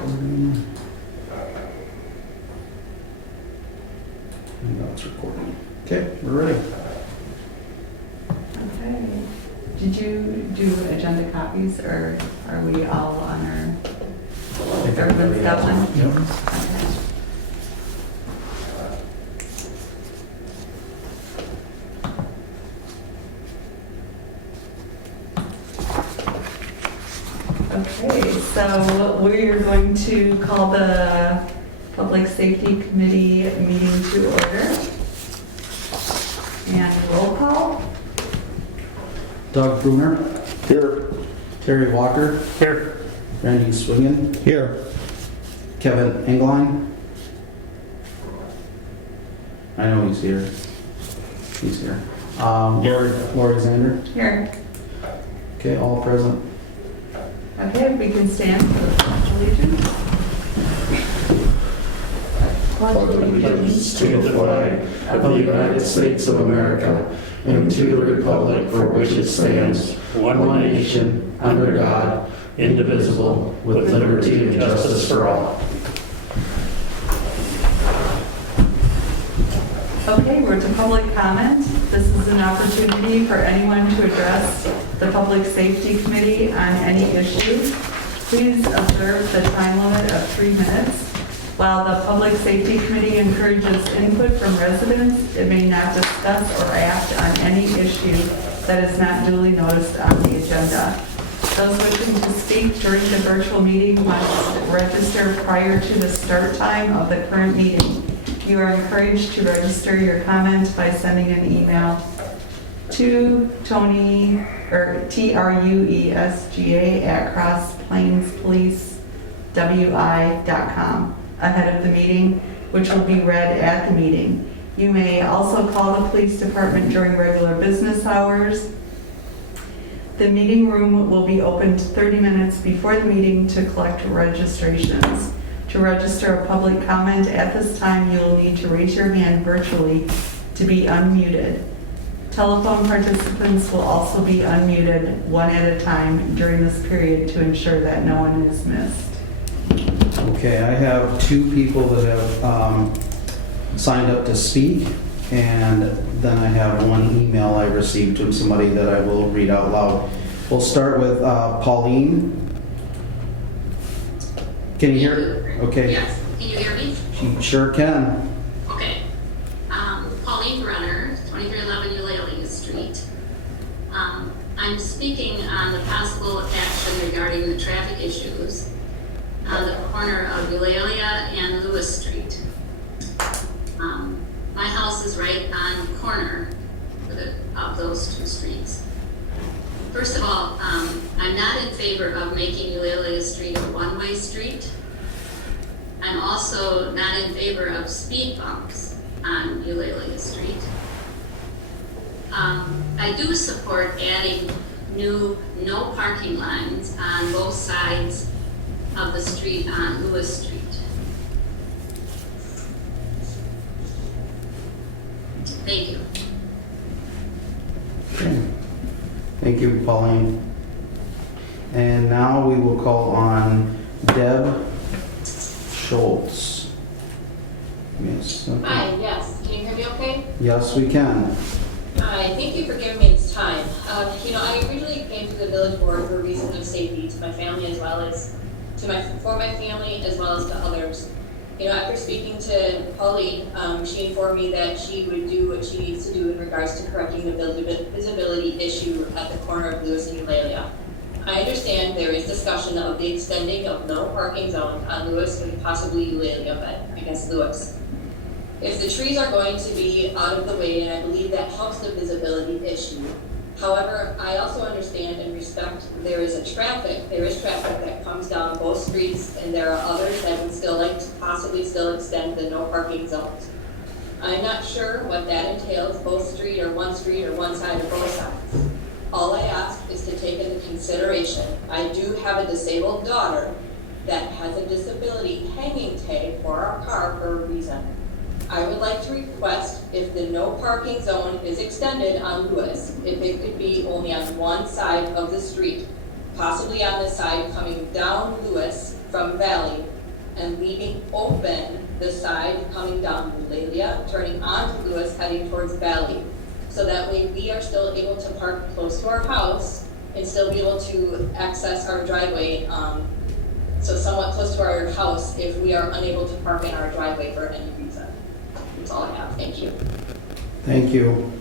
Recording. And now it's recording. Okay, we're ready. Okay. Did you do agenda copies, or are we all on our, everyone's got one? Yep. Okay, so we're going to call the Public Safety Committee meeting to order. And roll call. Doug Bruner, Here. Terry Walker, Here. Randy Swingen, Here. Kevin Engline. I know he's here. He's here. Lori Xander. Here. Okay, all present. Okay, we can stand for the Pledge of Allegiance. Pledge allegiance to the flag of the United States of America and to the republic for which it stands, one nation, under God, indivisible, with liberty and justice for all. Okay, we're to public comment. This is an opportunity for anyone to address the Public Safety Committee on any issue. Please observe the time limit of 3 minutes. While the Public Safety Committee encourages input from residents, it may not discuss or act on any issue that is not duly noticed on the agenda. Those wishing to speak during the virtual meeting must register prior to the start time of the current meeting. You are encouraged to register your comment by sending an email to Tony, or truesga@crossplainspolicewi.com ahead of the meeting, which will be read at the meeting. You may also call the police department during regular business hours. The meeting room will be opened 30 minutes before the meeting to collect registrations. To register a public comment at this time, you will need to raise your hand virtually to be unmuted. Telephone participants will also be unmuted one at a time during this period to ensure that no one is missed. Okay, I have 2 people that have signed up to speak, and then I have 1 email I received from somebody that I will read out loud. We'll start with Pauline. Can you hear? Okay. Yes, can you hear me? She sure can. Okay. Pauline Brenner, 2311 Eulalia Street. I'm speaking on the possible action regarding the traffic issues on the corner of Eulalia and Lewis Street. My house is right on the corner of those 2 streets. First of all, I'm not in favor of making Eulalia Street a one-way street. I'm also not in favor of speed bumps on Eulalia Street. I do support adding new no parking lines on both sides of the street on Lewis Street. Thank you. Okay. Thank you, Pauline. And now we will call on Deb Schultz. Yes. Okay. Hi, yes. Can you hear me okay? Yes, we can. Hi, thank you for giving me this time. I originally came to the village board for reasons of safety to my family as well as for my family as well as to others. After speaking to Pauline, she informed me that she would do what she needs to do in regards to correcting the visibility issue at the corner of Lewis and Eulalia. I understand there is discussion of the extending of no parking zone on Lewis and possibly Eulalia, but I guess Lewis. If the trees are going to be out of the way, and I believe that helps the visibility issue. However, I also understand and respect there is traffic that comes down both streets, and there are others that would still like to possibly still extend the no parking zones. I'm not sure what that entails, both street or one side or both sides. All I ask is to take into consideration, I do have a disabled daughter that has a disability hanging tag for our car for a reason. I would like to request if the no parking zone is extended on Lewis, if it could be only on one side of the street, possibly on the side coming down Lewis from Valley and leaving open the side coming down Eulalia, turning onto Lewis, heading towards Valley. So that way we are still able to park close to our house and still be able to access our driveway, so somewhat close to our house if we are unable to park in our driveway for any reason. That's all I have. Thank you. Thank you.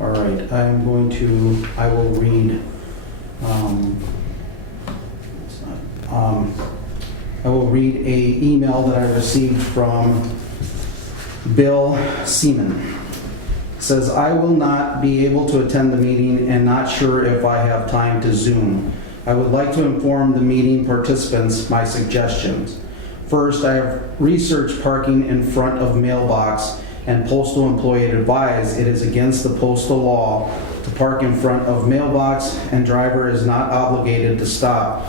All right, I will read, I will read a email that I received from Bill Seaman. It says, I will not be able to attend the meeting and not sure if I have time to Zoom. I would like to inform the meeting participants my suggestions. First, I have researched parking in front of mailbox, and postal employee advised it is against the postal law to park in front of mailbox, and driver is not obligated to stop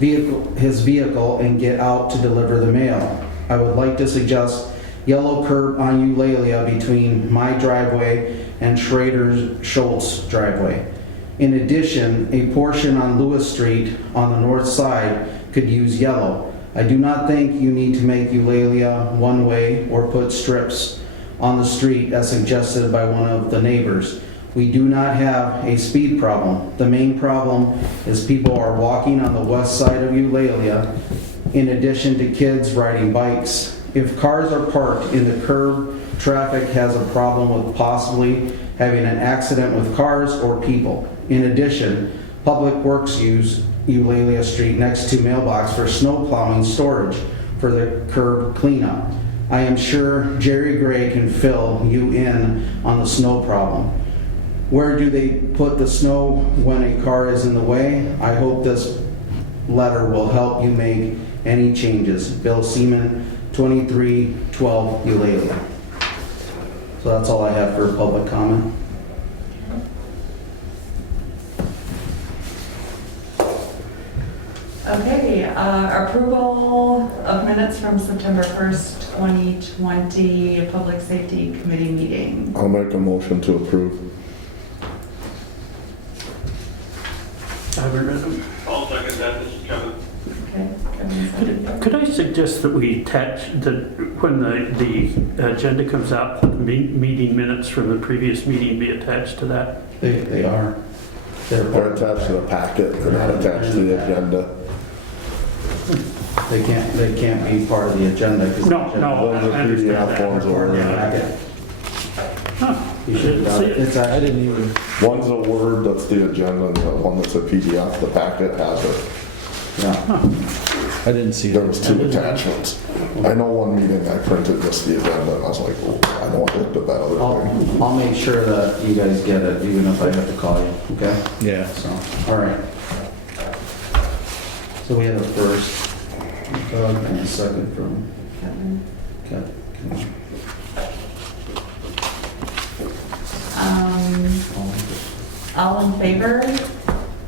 his vehicle and get out to deliver the mail. I would like to suggest yellow curb on Eulalia between my driveway and Schrader Schultz driveway. In addition, a portion on Lewis Street on the north side could use yellow. I do not think you need to make Eulalia one-way or put strips on the street as suggested by one of the neighbors. We do not have a speed problem. The main problem is people are walking on the west side of Eulalia, in addition to kids riding bikes. If cars are parked in the curb, traffic has a problem with possibly having an accident with cars or people. In addition, Public Works use Eulalia Street next to mailbox for snow plowing storage for the curb cleanup. I am sure Jerry Gray can fill you in on the snow problem. Where do they put the snow when a car is in the way? I hope this letter will help you make any changes. Bill Seaman, 2312 Eulalia. So that's all I have for public comment. Okay, approval of minutes from September 1st, 2020, Public Safety Committee meeting. I'll make a motion to approve. I haven't read them. I'll second that, this is Kevin. Okay, Kevin seconded. Could I suggest that we attach when the agenda comes out, the meeting minutes from the previous meeting be attached to that? They are. They're attached to the packet, they're not attached to the agenda. They can't be part of the agenda. 'Cause No, the no, agenda- I understand that. Ones are in there. Packet. Huh. You should have, it's I actually, didn't even, One's a Word, that's the agenda, and the one that's a PDF, the packet has it. yeah. I didn't see There that. was two attachments. I know one meeting I printed just the agenda, and I was like, oh, I know I looked at that other thing. I'll make sure that you guys get it, even if I have to call you, okay? Yeah. So, all right. So we have a first, Doug, and a second from Kevin. Kevin. All in favor?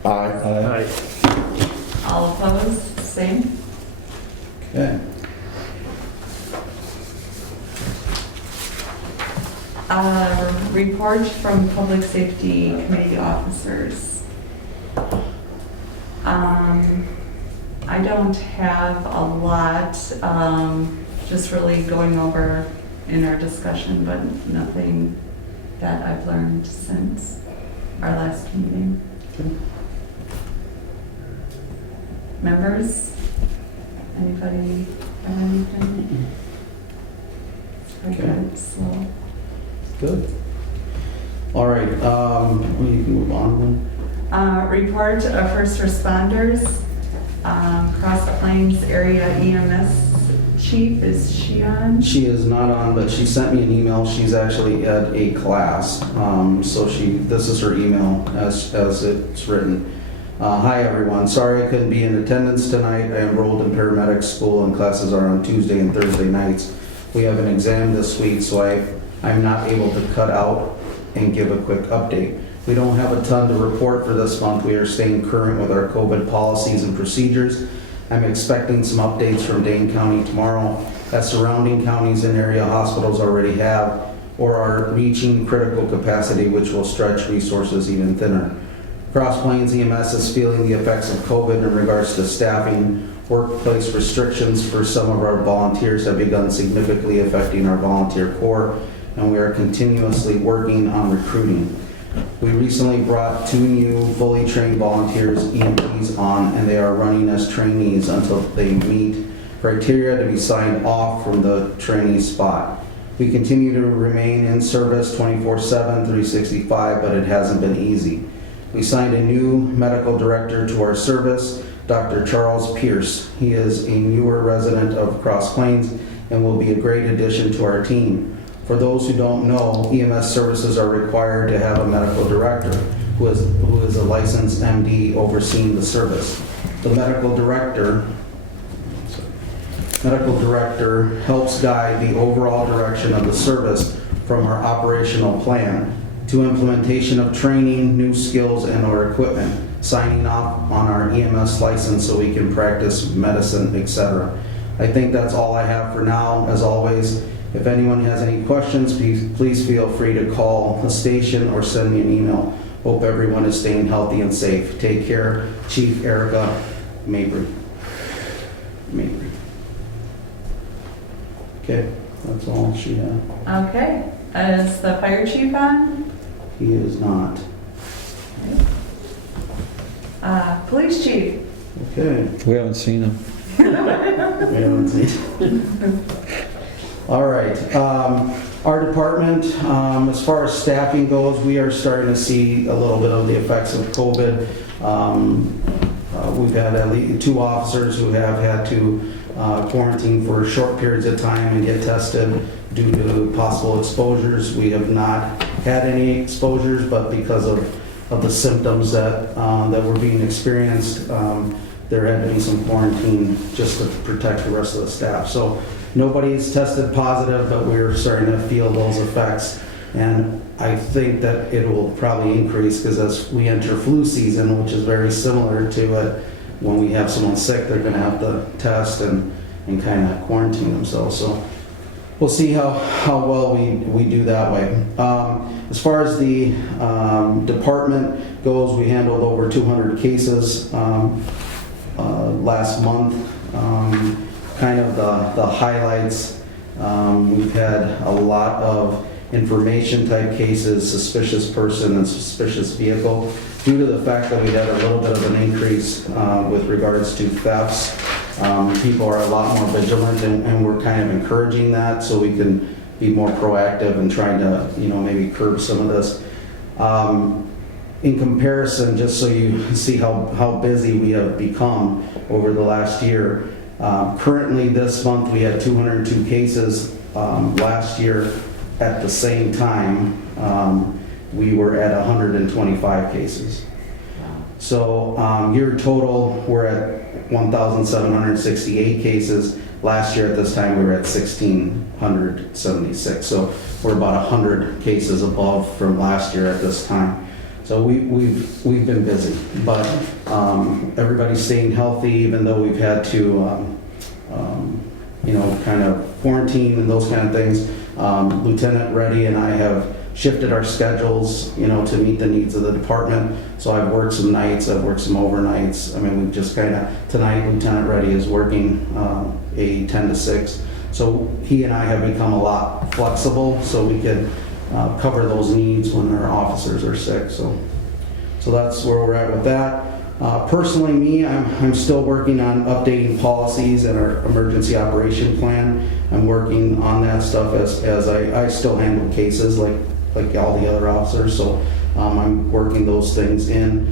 Aye. Aye. All opposed? Same. Okay. Report from Public Safety Committee officers. I don't have a lot, just really going over in our discussion, but nothing that I've learned since our last meeting. Okay. Members? Anybody have anything? Very Okay. good, so. Good. All right, we can move on Report of first responders. Cross Plains Area EMS Chief, is she on? then. She is not on, but she sent me an email. She's actually at a class. So this is her email as it's written. Hi everyone, sorry I couldn't be in attendance tonight. I enrolled in paramedic school and classes are on Tuesday and Thursday nights. We have an exam this week, so I'm not able to cut out and give a quick update. We don't have a ton to report for this month. We are staying current with our COVID policies and procedures. I'm expecting some updates from Dane County tomorrow, as surrounding counties and area hospitals already have or are reaching critical capacity, which will stretch resources even thinner. Cross Plains EMS is feeling the effects of COVID in regards to staffing. Workplace restrictions for some of our volunteers have begun significantly affecting our volunteer corps, and we are continuously working on recruiting. We recently brought 2 new fully trained volunteers, EMTs, on, and they are running as trainees until they meet criteria to be signed off from the trainee spot. We continue to remain in service 24/7, 365, but it hasn't been easy. We signed a new medical director to our service, Dr. Charles Pierce. He is a newer resident of Cross Plains and will be a great addition to our team. For those who don't know, EMS services are required to have a medical director who is a licensed MD overseeing the service. The medical director helps guide the overall direction of the service from our operational plan to implementation of training, new skills, and our equipment, signing off on our EMS license so we can practice medicine, etc. I think that's all I have for now. As always, if anyone has any questions, please feel free to call the station or send me an email. Hope everyone is staying healthy and safe. Take care. Chief Erica Mabry. Okay, that's all she had. Okay, is the fire chief on? He is not. Police chief? Okay. We haven't seen him. We haven't seen. All right. Our department, as far as staffing goes, we are starting to see a little bit of the effects of COVID. We've had at least 2 officers who have had to quarantine for short periods of time and get tested due to possible exposures. We have not had any exposures, but because of the symptoms that were being experienced, there had to be some quarantine just to protect the rest of the staff. So nobody's tested positive, but we're starting to feel those effects. And I think that it will probably increase because as we enter flu season, which is very similar to it, when we have someone sick, they're going to have to test and kind of quarantine themselves. So we'll see how well we do that way. As far as the department goes, we handled over 200 cases last month. Kind of the highlights, we've had a lot of information type cases, suspicious person and suspicious vehicle. Due to the fact that we had a little bit of an increase with regards to thefts, people are a lot more vigilant, and we're kind of encouraging that so we can be more proactive and trying to, maybe curb some of this. In comparison, just so you see how busy we have become over the last year, currently this month we had 202 cases. Last year at the same time, we were at 125 cases. So year total, we're at 1,768 cases. Last year at this time, we were at 1,676. So we're about 100 cases above from last year at this time. So we've been busy, but everybody's staying healthy, even though we've had to, kind of quarantine and those kind of things. Lieutenant Reddy and I have shifted our schedules, to meet the needs of the department. So I've worked some nights, I've worked some overnights. I mean, we've just tonight Lieutenant Reddy is working a 10 to 6. So he and I have become a lot flexible so we can cover those needs when our officers are sick. So that's where we're at with that. Personally, me, I'm still working on updating policies and our emergency operation plan. I'm working on that stuff as I still handle cases like all the other officers. So I'm working those things in.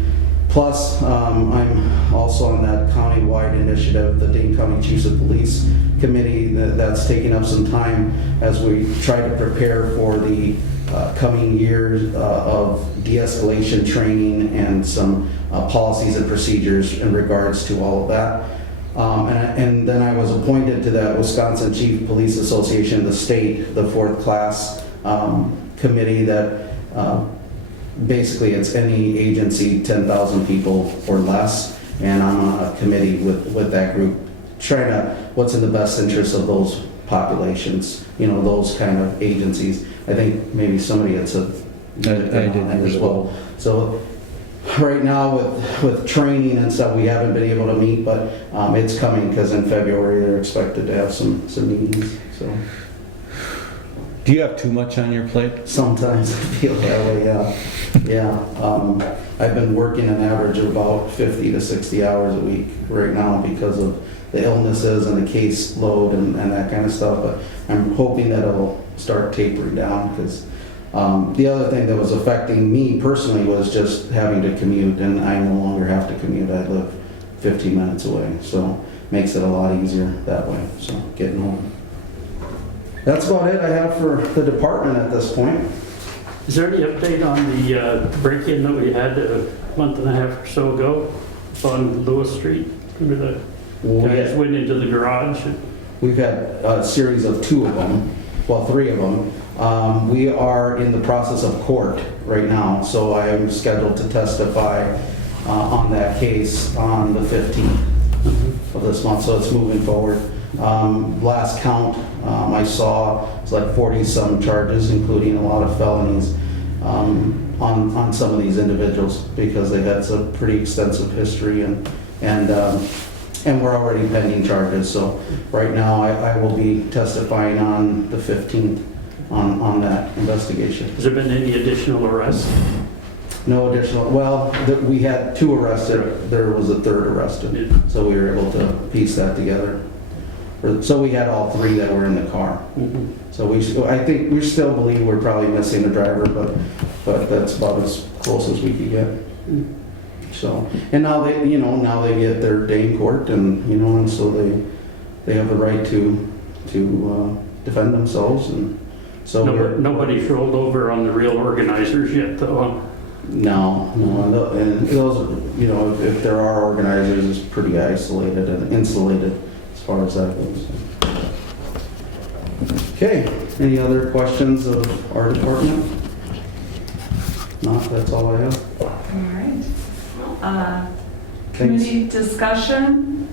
Plus, I'm also on that county-wide initiative, the Dane County Chiefs of Police Committee, that's taking up some time as we try to prepare for the coming years of de-escalation training and some policies and procedures in regards to all of that. And then I was appointed to that Wisconsin Chief Police Association, the state, the 4th class committee that basically it's any agency, 10,000 people or less, and I'm on a committee with that group, trying to, what's in the best interest of those populations, those kind of agencies. I think maybe somebody had said I did as well. So right now with training and stuff, we haven't been able to meet, but it's coming because in February they're expected to have some meetings, so. Do you have too much on your plate? Sometimes I feel that way, yeah. Yeah. I've been working an average of about 50 to 60 hours a week right now because of the illnesses and the case load and that kind of stuff. But I'm hoping that it'll start tapering down because the other thing that was affecting me personally was just having to commute, and I no longer have to commute. I live 15 minutes away, so makes it a lot easier that way, so getting home. That's about it I have for the department at this point. Is there any update on the break-in that we had a month and a half or so ago on Lewis Street? Remember the guys went into the garage? We've had a series of 2 of them, well, 3 of them. We are in the process of court right now, so I am scheduled to testify on that case on the 15th of this month, so it's moving forward. Last count I saw it's like 40-some charges, including a lot of felonies on some of these individuals because they had some pretty extensive history and we're already pending charges. So right now I will be testifying on the 15th on that investigation. Has there been any additional arrests? No additional, well, we had 2 arrested, there was a 3rd arrested, so we were able to piece that together. So we had all 3 that were in the car. Mm-hmm. So I think we still believe we're probably missing the driver, but that's about as close as we could get. So, and now they get their day in court, and so they have the right to defend themselves, and so Nobody's rolled over on the real organizers yet, though. No, and those, if there are organizers, it's pretty isolated and insulated as far as that goes. Okay, any other questions of our department? No, that's all I have. All right. Thanks. Committee discussion.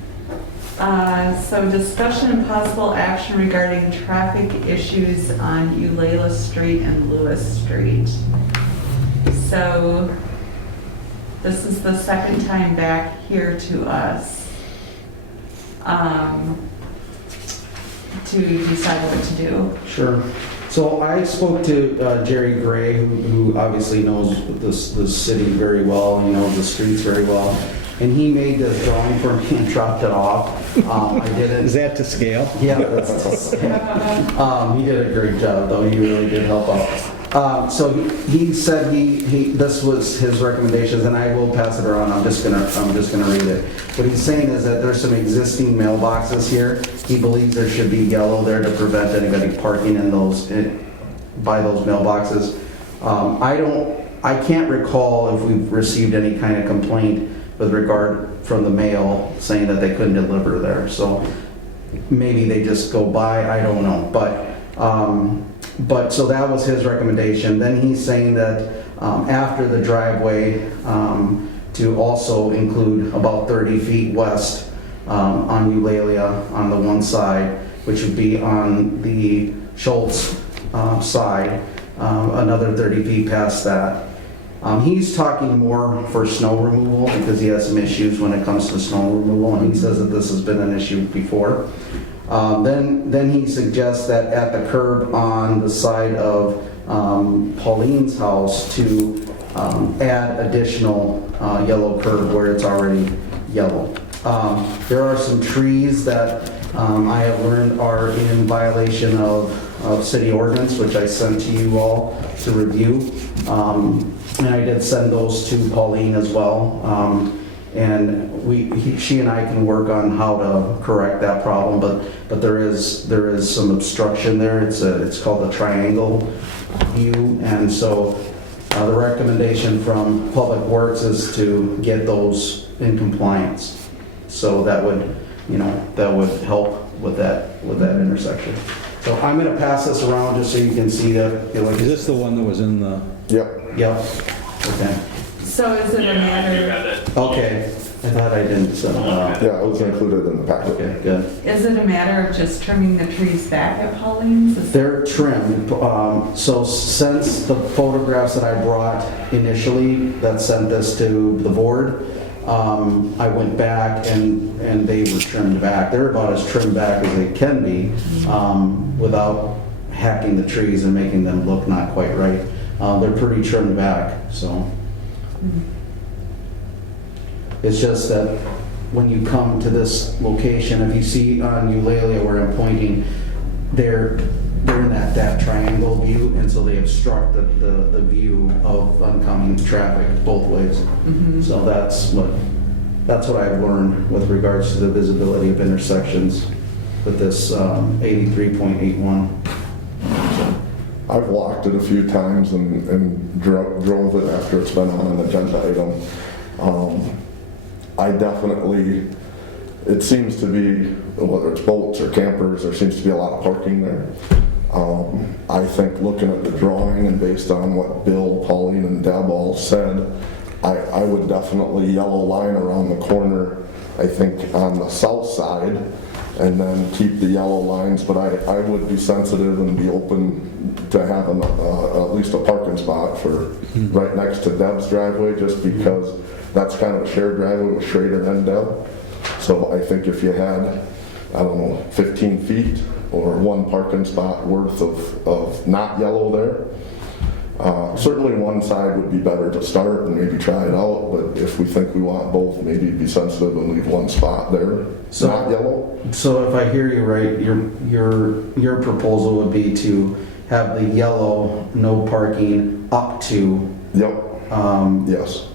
So discussion and possible action regarding traffic issues on Eulalia Street and Lewis Street. So this is the second time back here to us to decide what to do. Sure. So I spoke to Jerry Gray, who obviously knows the city very well, he knows the streets very well, and he made this drawing for me and dropped it off. I didn't. Is that to scale? Yeah, that's to scale. He did a great job, though. He really did help out. So he said this was his recommendations, and I will pass it around. I'm just gonna read it. What he's saying is that there's some existing mailboxes here. He believes there should be yellow there to prevent anybody parking in those by those mailboxes. I can't recall if we've received any kind of complaint with regard from the mail saying that they couldn't deliver there. So maybe they just go by. I don't know, But so that was his recommendation. Then he's saying that after the driveway to also include about 30 feet west on Eulalia on the one side, which would be on the Schultz side, another 30 feet past that. He's talking more for snow removal because he has some issues when it comes to snow removal, and he says that this has been an issue before. Then he suggests that at the curb on the side of Pauline's house to add additional yellow curb where it's already yellow. There are some trees that I have learned are in violation of city ordinance, which I sent to you all to review. And I did send those to Pauline as well. And she and I can work on how to correct that problem, but there is some obstruction there. It's called a triangle view, and so the recommendation from Public Works is to get those in compliance. So that would help with that intersection. So I'm going to pass this around just so you can see that. Is this the one that was in the? Yep. Okay. So is it a matter? Okay. I thought I didn't send it out. Yeah, it was included in the packet. Okay, good. Is it a matter of just trimming the trees back at Pauline's? They're trimmed, so since the photographs that I brought initially that sent this to the board, I went back and they were trimmed back. They're about as trimmed back as they can be, without hacking the trees and making them look not quite right. They're pretty trimmed back, so. It's just that when you come to this location, if you see on Eulalia where I'm pointing, they're in that triangle view, and so they obstruct the view of oncoming traffic both ways. So that's what I've learned with regards to the visibility of intersections with this 83.81. I've walked it a few times and drove it after it's been on an agenda item. I definitely, it seems to be, whether it's boats or campers, there seems to be a lot of parking there. I think looking at the drawing and based on what Bill, Pauline, and Deb all said, I would definitely yellow line around the corner, I think on the south side, and then keep the yellow lines, but I would be sensitive and be open to having at least a parking spot for right next to Deb's driveway, just because that's kind of a shared driveway with Schrader and Deb. So I think if you had, I don't know, 15 feet or one parking spot worth of not yellow there, certainly one side would be better to start and maybe try it out, but if we think we want both, maybe be sensitive and leave one spot there, So- not yellow. So if I hear you right, your proposal would be to have the yellow no parking up to Yep, yes.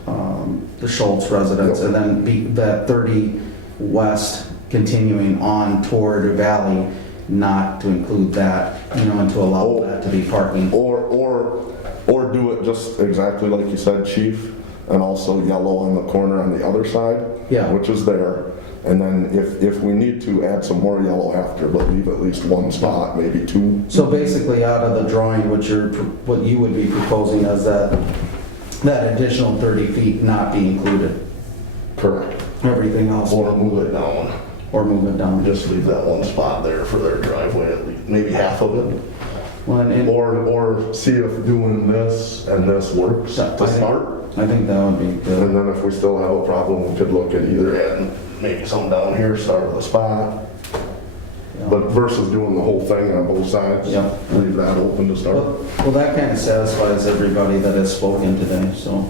the Schultz residence, Yep. and then be that 30 west continuing on toward the valley, not to include that, and to allow that to be parking. Or do it just exactly like you said, Chief, and also yellow on the corner on the other side, Yeah. which is there. And then if we need to, add some more yellow after, but leave at least one spot, maybe two. So basically, out of the drawing, what you would be proposing is that additional 30 feet not be included. Correct. Everything else, Or move it down. or move it down. Just leave that one spot there for their driveway, at least, maybe half of it. Well, and Or see if doing this and this works Yeah, to start. I think that would be good. And then if we still have a problem, we could look at either adding maybe some down here, start with a spot. But versus doing the whole thing on both sides, Yeah. leave that open to start. Well, that kind of satisfies everybody that has spoken today, so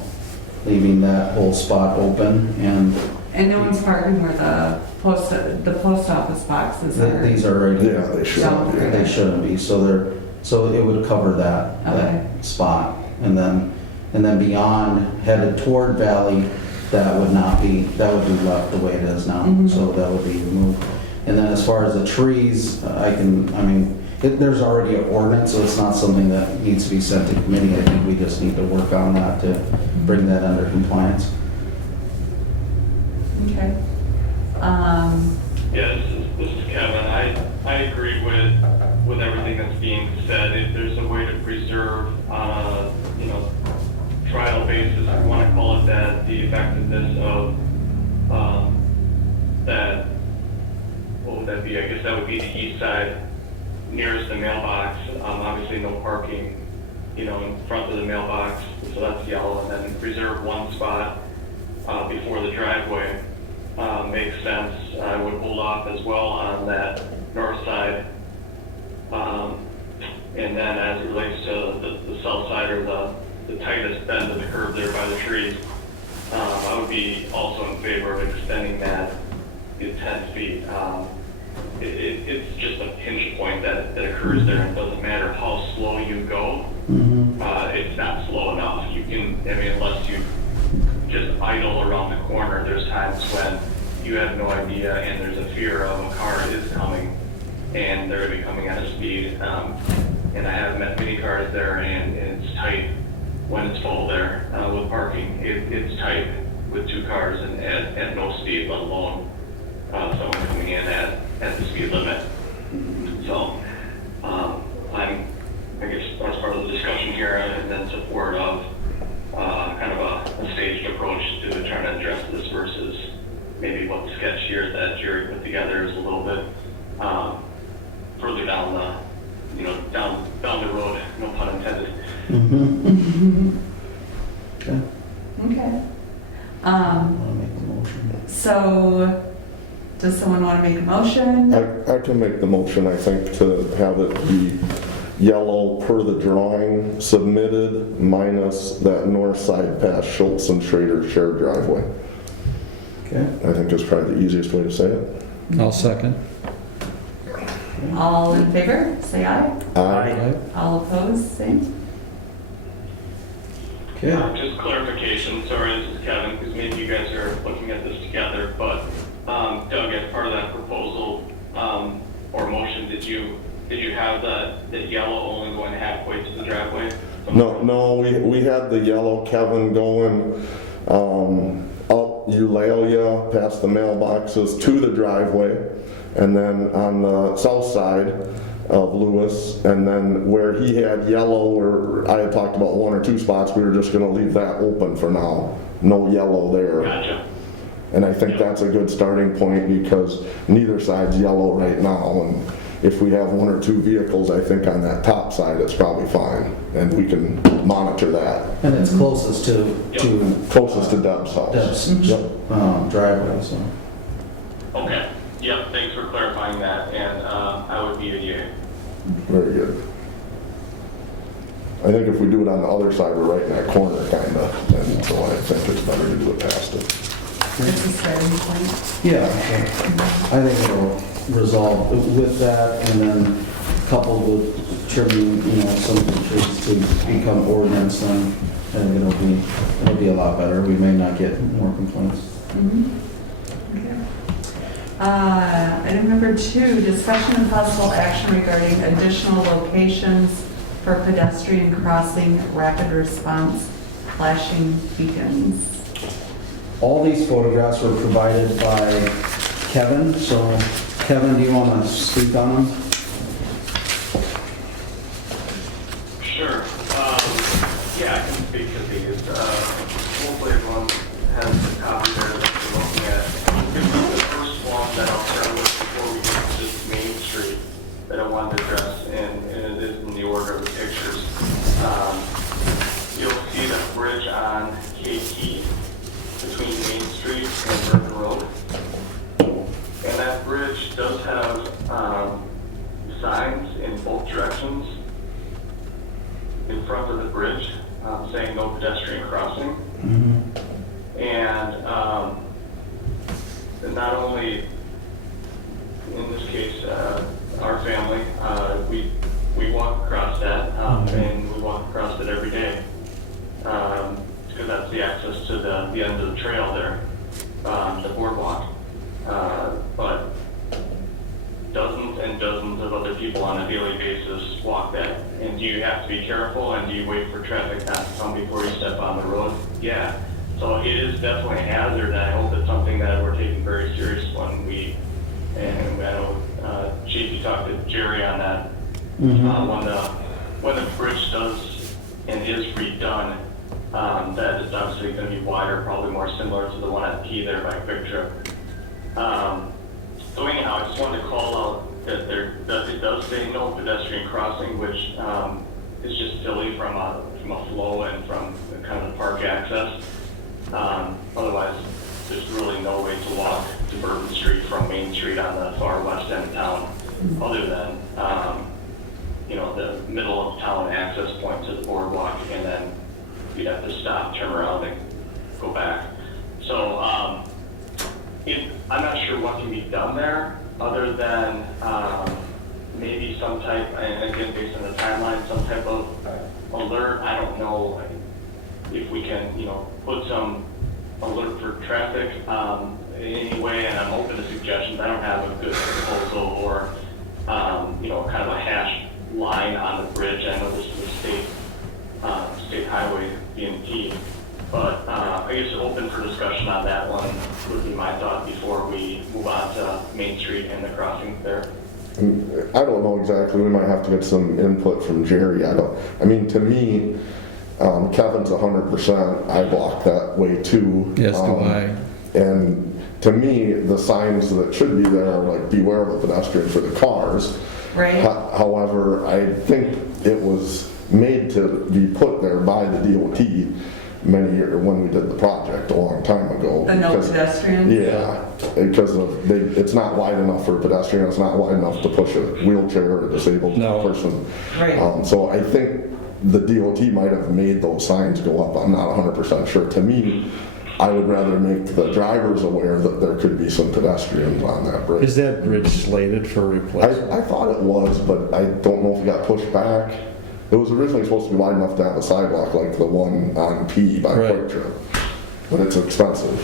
leaving that whole spot open, and And no one's parking where the post office boxes are. these are already, Yeah, they should. So- Yeah. they shouldn't be, so it would cover that Okay. spot. And then beyond, headed toward Valley, that would be left the way it is now, so that would be removed. And then as far as the trees, there's already an ordinance, so it's not something that needs to be sent to committee. I think we just need to work on that to bring that under compliance. Okay. Yeah, this is Kevin. I agree with everything that's being said. If there's a way to preserve on a trial basis, if you want to call it that, the effectiveness of that, what would that be? I guess that would be the east side nearest the mailbox. Obviously no parking, in front of the mailbox, so that's yellow, and then preserve one spot before the driveway. Makes sense. I would hold off as well on that north side. And then as it relates to the south side, or the tightest bend of the curve there by the trees, I would be also in favor of extending that to 10 feet. It's just a pinch point that occurs there. It doesn't matter how slow you go. It's not slow enough. You can, unless you just idle around the corner, there's times when you have no idea and there's a fear of a car is coming and they're going to be coming at a speed. And I have met many cars there, and it's tight when it's full there with parking. It's tight with two cars and at no speed, let alone someone coming in at the speed limit. So I'm, I guess, as part of the discussion here, and then support of kind of a staged approach to trying to address this versus sketch here that Jerry put together is a little bit further down down the road, no pun intended. Okay. Okay. Want to make a motion? So, does someone want to make a motion? I can make the motion, I think, to have it be yellow per the drawing submitted minus that north side past Schultz and Schrader shared driveway. Okay. I think that's probably the easiest way to say it. I'll second. All in favor, say aye. Aye. All opposed, same. Okay. Just clarification, sorry, this is Kevin, because maybe you guys are looking at this together, but Doug, as part of that proposal or motion, did you have the yellow only going halfway to the driveway? No, we had the yellow Kevin going up Eulalia past the mailboxes to the driveway, and then on the south side of Lewis, and then where he had yellow, or I had talked about 1 or 2 spots, we were just going to leave that open for now. No yellow there. Gotcha. And I think that's a good starting point because neither side's yellow right now, and if we have 1 or 2 vehicles, I think on that top side, it's probably fine, and we can monitor that. And it's closest to Closest to Deb's house. Deb's driveway, so. Okay. Yep, thanks for clarifying that, and I would be a yay. Very good. I think if we do it on the other side, we're right in that corner, kinda, and so I think it's better to do it past it. It's a starting point. Yeah, I think it'll resolve with that, and then coupled with trimming, some of the trees to become ordinance, then I think it'll be a lot better. We may not get more complaints. Okay. Item number 2, discussion and possible action regarding additional locations for pedestrian crossing rapid response flashing beacons. All these photographs were provided by Kevin, so Kevin, do you want to speak on them? Sure. Yeah, I can speak to these. Hopefully everyone has a copy there that you're looking at. The first one that I'll start with before we get to this Main Street that I wanted to address, and it is in the order of the pictures. You'll see the bridge on KT between Main Street and Burton Road. And that bridge does have signs in both directions in front of the bridge saying no pedestrian crossing. And not only, in this case, our family, we walk across that, and we walk across it every day. Because that's the access to the end of the trail there, the boardwalk. But dozens and dozens of other people on a daily basis walk that. And do you have to be careful, and do you wait for traffic not to come before you step on the road? Yeah. So it is definitely a hazard, and I hope it's something that we're taking very serious and I know, Chief, you talked to Jerry on that. When the bridge does and is redone, that is obviously going to be wider, probably more similar to the one at Key there by Quick Trip. So anyhow, I just wanted to call out that it does say no pedestrian crossing, which is just silly from a flow and from kind of the park access. Otherwise, there's really no way to walk to Bourbon Street from Main Street on the far west end of town, other than the middle of town access point to the boardwalk, and then you'd have to stop, turn around, and go back. So I'm not sure what can be done there, other than maybe some type, and again, based on the timeline, some type of alert. I don't know if we can, put some alert for traffic anyway, and I'm open to suggestions. I don't have a good proposal or, kind of a hash line on the bridge. I know this is a state highway being key, but I guess open for discussion on that one would be my thought before we move on to Main Street and the crossing there. I don't know exactly. We might have to get some input from Jerry. To me, Kevin's 100%. I block that way too. Yes, do I. And to me, the signs that should be there are like beware of the pedestrian for the cars. Right? However, I think it was made to be put there by the DOT many years, when we did the project a long time ago. The no pedestrians? Yeah, because it's not wide enough for a pedestrian, it's not wide enough to push a wheelchair or a disabled person. Right. So I think the DOT might have made those signs go up, I'm not 100% sure. To me, I would rather make the drivers aware that there could be some pedestrians on that bridge. Is that bridge slated for replacement? I thought it was, but I don't know if it got pushed back. It was originally supposed to be wide enough to have a sidewalk like the one on P by Quick Trip, but it's expensive.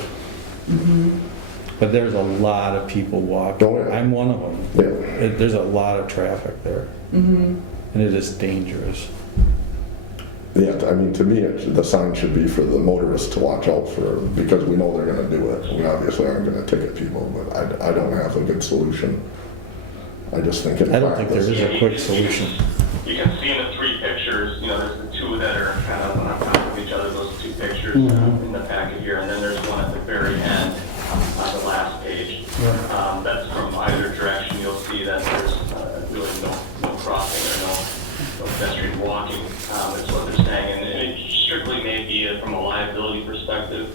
But there's a lot of people walking. Oh, yeah. I'm one of them. Yeah. There's a lot of traffic there. And it is dangerous. Yeah, I mean, to me, the sign should be for the motorists to watch out for, because we know they're gonna do it. We obviously aren't gonna ticket people, but I don't have a good solution. I just think I don't think there is a quick solution. You can see in the 3 pictures, there's the 2 that are kind of on top of each other, those 2 pictures in the packet here, and then there's one at the very end on the last page. That's from either direction. You'll see that there's really no crossing or no pedestrian walking. That's what they're saying, and it strictly may be from a liability perspective,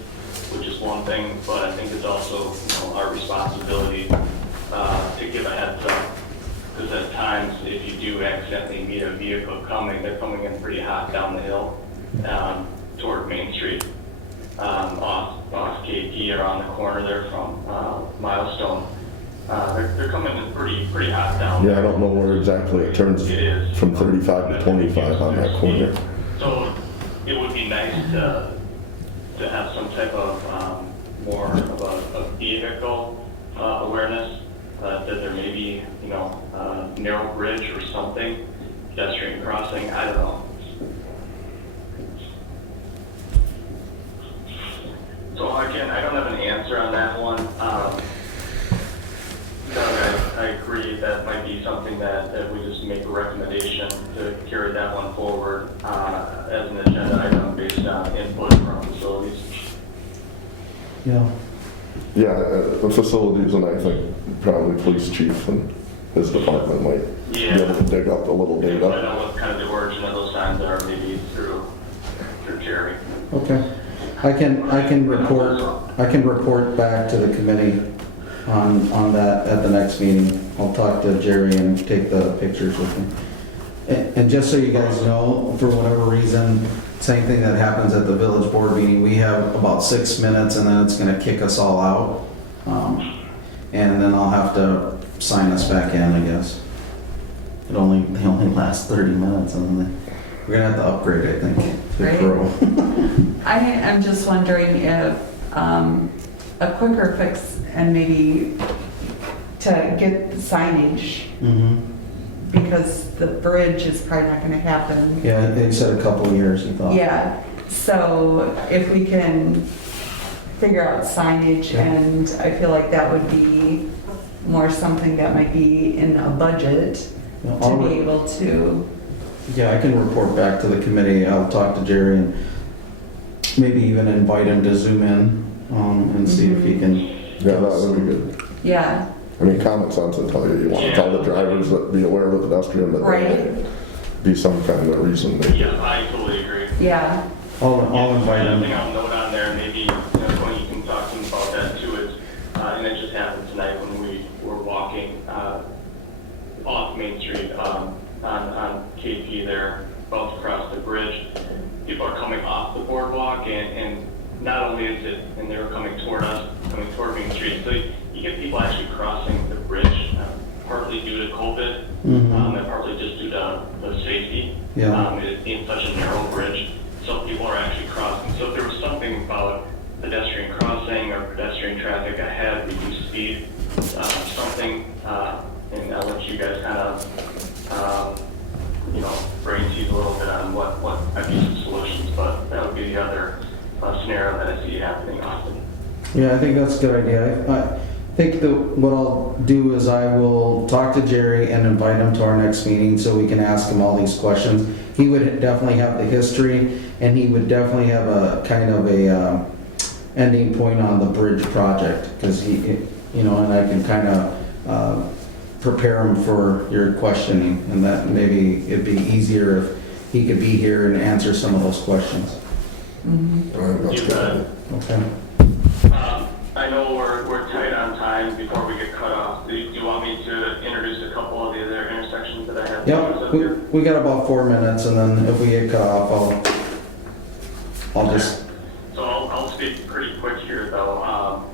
which is one thing, but I think it's also our responsibility to give a heads up. Because at times, if you do accidentally meet a vehicle coming, they're coming in pretty hot down the hill toward Main Street, off KP or on the corner there from Milestone. They're coming in pretty hot down there. Yeah, I don't know where exactly it turns from 35 to 25 on that corner. So it would be nice to have some type of more of a vehicle awareness. That there may be, narrow bridge or something, pedestrian crossing, I don't know. So again, I don't have an answer on that one. Doug, I agree that might be something that we just make a recommendation to carry that one forward as an agenda item based on input from facilities. Yeah. Yeah, the facilities, and I think probably police chief and his department might be able to dig up a little I data. don't know what kind of the origin of those signs are, maybe through Jerry. Okay. I can report back to the committee on that at the next meeting. I'll talk to Jerry and take the pictures with him. And just so you guys know, for whatever reason, same thing that happens at the village board meeting, we have about 6 minutes and then it's gonna kick us all out. And then I'll have to sign us back in, I guess. They only last 30 minutes and then we're gonna have to upgrade, I think, to Right. Pro. I am just wondering if a quicker fix and maybe to get signage, because the bridge is probably not gonna happen. Yeah, they said a couple of years, he thought. Yeah, so if we can figure out signage, Yeah. and I feel like that would be more something that might be in a budget Yeah, to be able to, Yeah, I can report back to the committee. I'll talk to Jerry and maybe even invite him to zoom in and see if he can. Yeah, that would be good. yeah, I mean, common sense would tell you want to tell the drivers that be aware of the pedestrian, but there right, may be some kind of reason. Yeah, I totally agree. yeah, I'll invite Another thing him. I'll note on there, maybe, Tony, you can talk to him about that too, is, and it just happened tonight when we were walking off Main Street on KP there, about to cross the bridge. People are coming off the boardwalk and not only is it, and they were coming toward us, coming toward Main Street, so you get people actually crossing the bridge, partly due to COVID, and partly just due to the safety. Yeah. It being such a narrow bridge, so people are actually crossing. So if there was something about pedestrian crossing or pedestrian traffic ahead, reduced speed, something, and I'll let you guys kind of, brain tease a little bit on what might be some solutions, but that would be the other scenario that I see happening often. Yeah, I think that's a good idea. I think what I'll do is I will talk to Jerry and invite him to our next meeting so we can ask him all these questions. He would definitely have the history and he would definitely have a kind of ending point on the bridge project, because and I can kind of prepare him for your questioning, and that maybe it'd be easier if he could be here and answer some of those questions. You bet. Okay. I know we're tight on time before we get cut off. Do you want me to introduce a couple of the other intersections that I have? Yep, we got about 4 minutes, and then if we get cut off, I'll just... So I'll speak pretty quick here, though.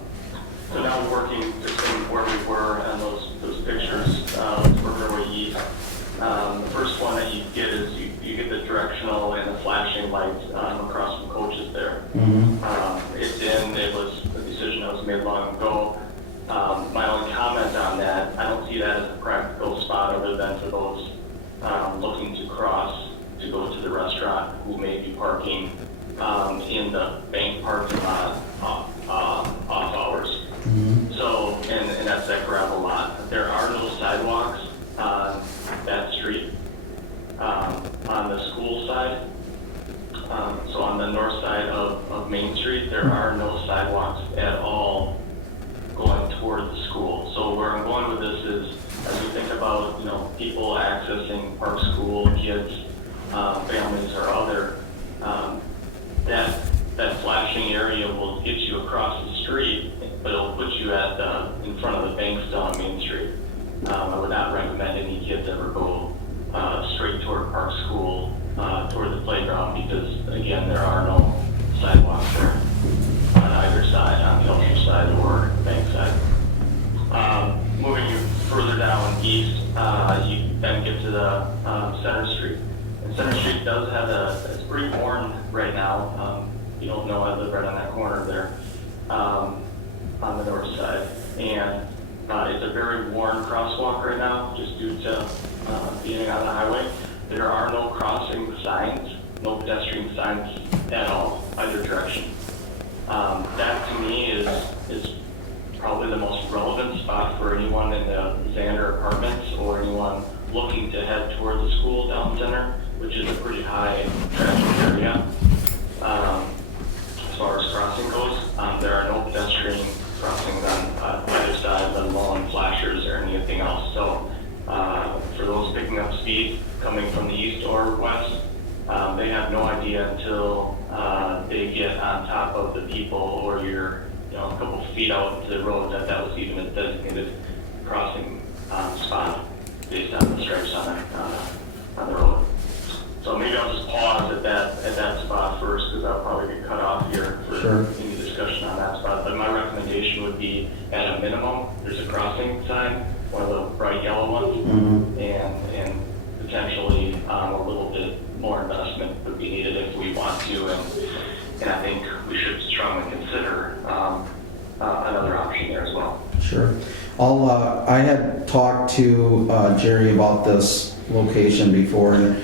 So now we're working just in where we were and those pictures. Let's work our way east. The first one that you get is you get the directional and the flashing lights across from coaches there. It's in, it was a decision that was made long ago. My only comment on that, I don't see that as a practical spot other than for those looking to cross to go to the restaurant who may be parking in the bank parking lot off hours. So, and that's that gravel lot. There are no sidewalks on that street. On the school side, so on the north side of Main Street, there are no sidewalks at all going toward the school. So where I'm going with this is, as we think about, people accessing Park School, kids, families or other, that flashing area will get you across the street, but it'll put you in front of the bank still on Main Street. I would not recommend any kids ever go straight toward Park School, toward the playground, because again, there are no sidewalks there on either side, on the Ulster side or the bank side. Moving you further down east, you then get to the Center Street. And Center Street does have it's pretty worn right now. You don't know, I live right on that corner there, on the north side. And it's a very worn crosswalk right now, just due to being on the highway. There are no crossing signs, no pedestrian signs at all, either direction. That to me is probably the most relevant spot for anyone in the Xander apartments or anyone looking to head toward the school down Center, which is a pretty high traffic area. As far as crossing goes, there are no pedestrian crossings on either side, let alone flashers or anything else. So for those picking up speed coming from the east or west, they have no idea until they get on top of the people or you're a couple feet out into the road that was even a designated crossing spot based on the stripes on the road. So maybe I'll just pause at that spot first, because I'll probably get cut off here for any discussion on that spot. But my recommendation would be, at a minimum, there's a crossing sign, one of the bright yellow ones, and potentially a little bit more investment would be needed if we want to, and I think we should strongly consider another option there as well. Sure. I had talked to Jerry about this location before, and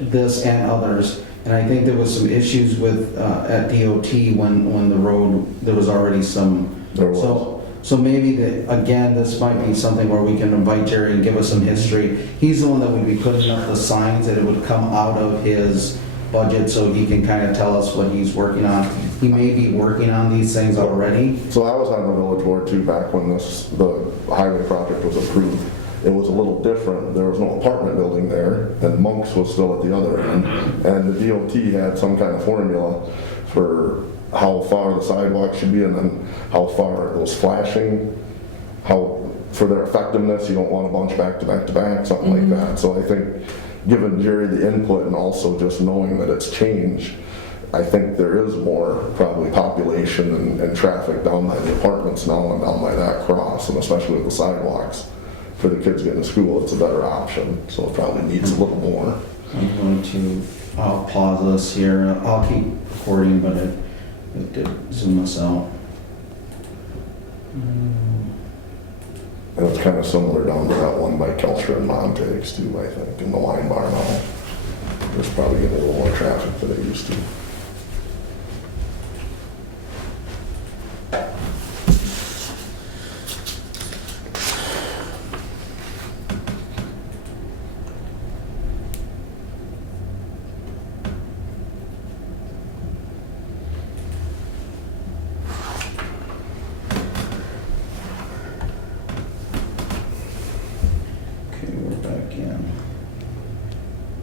this and others, and I think there was some issues with at DOT when the road, there was already some. There was. So maybe again, this might be something where we can invite Jerry and give us some history. He's the one that would be putting up the signs, and it would come out of his budget, so he can kind of tell us what he's working on. He may be working on these things already. So I was on the village board too back when the highway project was approved. It was a little different. There was no apartment building there, and Monk's was still at the other end. And the DOT had some kind of formula for how far the sidewalk should be, and then how far it was flashing, how for their effectiveness, you don't want a bunch back to back to back, something like that. So I think giving Jerry the input and also just knowing that it's changed, I think there is more probably population and traffic down by the apartments now and down by that cross, and especially with the sidewalks. For the kids getting to school, it's a better option, so it probably needs a little more. I'll pause this here. I'll keep recording, but it did zoom us out. And it's kind of similar down to that one by Kelcher and Montagues too, I think, in the wine bar now. There's probably getting a little more traffic than it used to. in.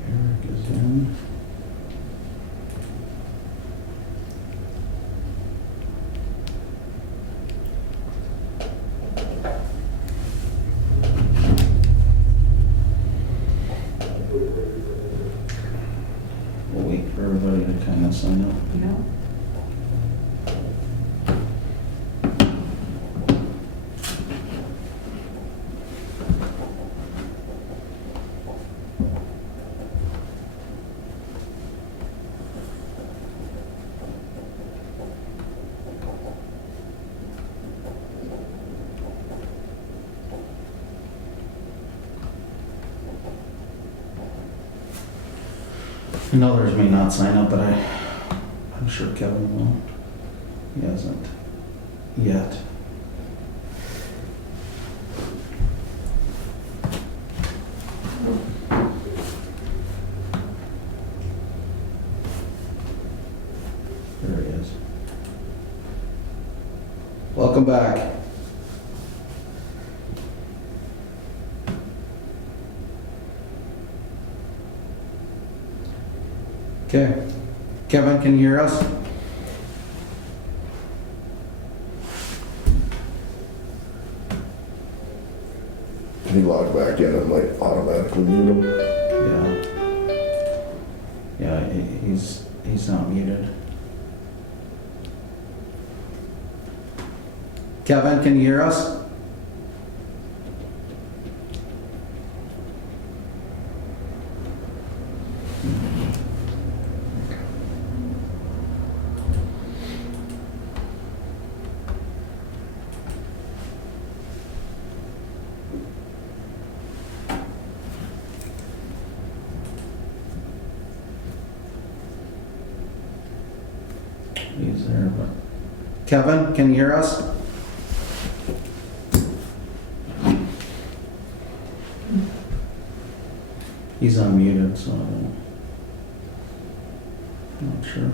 Eric is in. We'll wait for everybody to kind of sign up. No? And others may not sign up, but I'm sure Kevin will. He hasn't yet. There he is. Welcome back. Okay. Kevin, can you hear us? Can you log back in and like automatically mute him? Yeah. Yeah, he's not muted. Kevin, can you hear us? He's there, but Kevin, can you hear us? He's unmuted, so I'm not sure.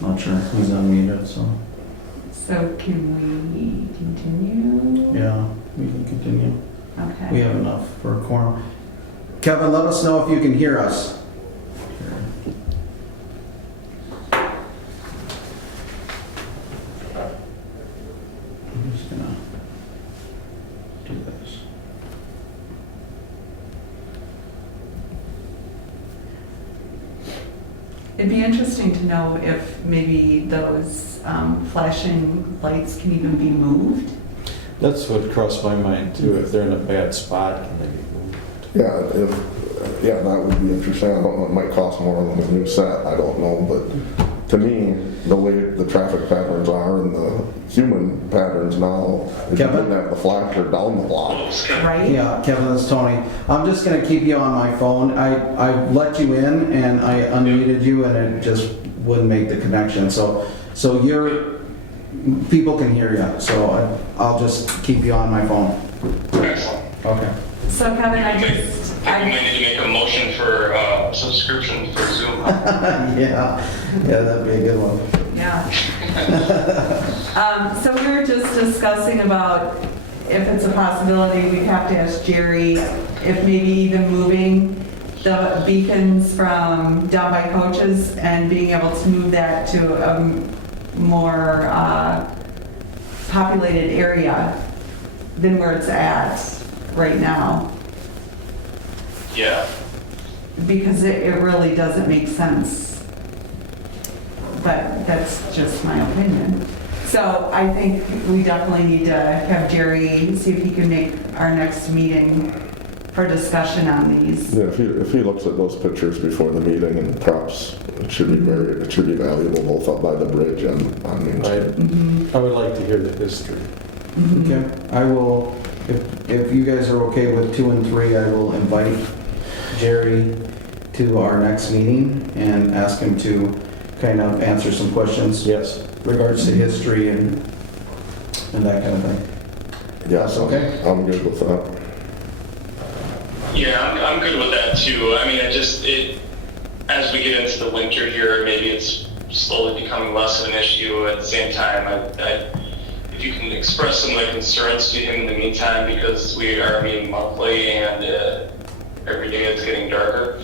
Not sure. He's unmuted, so So can we continue? yeah, we can continue. Okay. We have enough for a quorum. Kevin, let us know if you can hear us. I'm just gonna do this. It'd be interesting to know if maybe those flashing lights can even be moved. That's what crossed my mind too. If they're in a bad spot, can they be moved? Yeah, that would be interesting. I don't know, it might cost more than a new set, I don't know, but to me, the way the traffic patterns are and the human patterns now, if you Kevin? didn't have the flasher down the block. Right? Yeah, Kevin, this is Tony. I'm just gonna keep you on my phone. I let you in and I unmuted you and it just wouldn't make the connection. So people can hear you, so I'll just keep you on my phone. Excellent. Okay. So Kevin, I We might need to make a motion for subscription for Zoom. Yeah, that'd be a good one. yeah. So we were just discussing about if it's a possibility, we'd have to ask Jerry if maybe even moving the beacons from down by Coaches and being able to move that to a more populated area than where it's at right now. Yeah. Because it really doesn't make sense. But that's just my opinion. So I think we definitely need to have Jerry see if he can make our next meeting for discussion on these. Yeah, if he looks at those pictures before the meeting and perhaps it should be valuable both up by the bridge and on Main Street. I would like to hear the history. Okay. I will, if you guys are okay with 2 and 3, I will invite Jerry to our next meeting and ask him to kind of answer some questions. Yes. Regards to history and that kind of thing. Yes, Okay. I'm good with that. Yeah, I'm good with that too. I mean, as we get into the winter here, maybe it's slowly becoming less of an issue. At the same time, if you can express some of the concerns to him in the meantime, because we are meeting monthly and every day it's getting darker.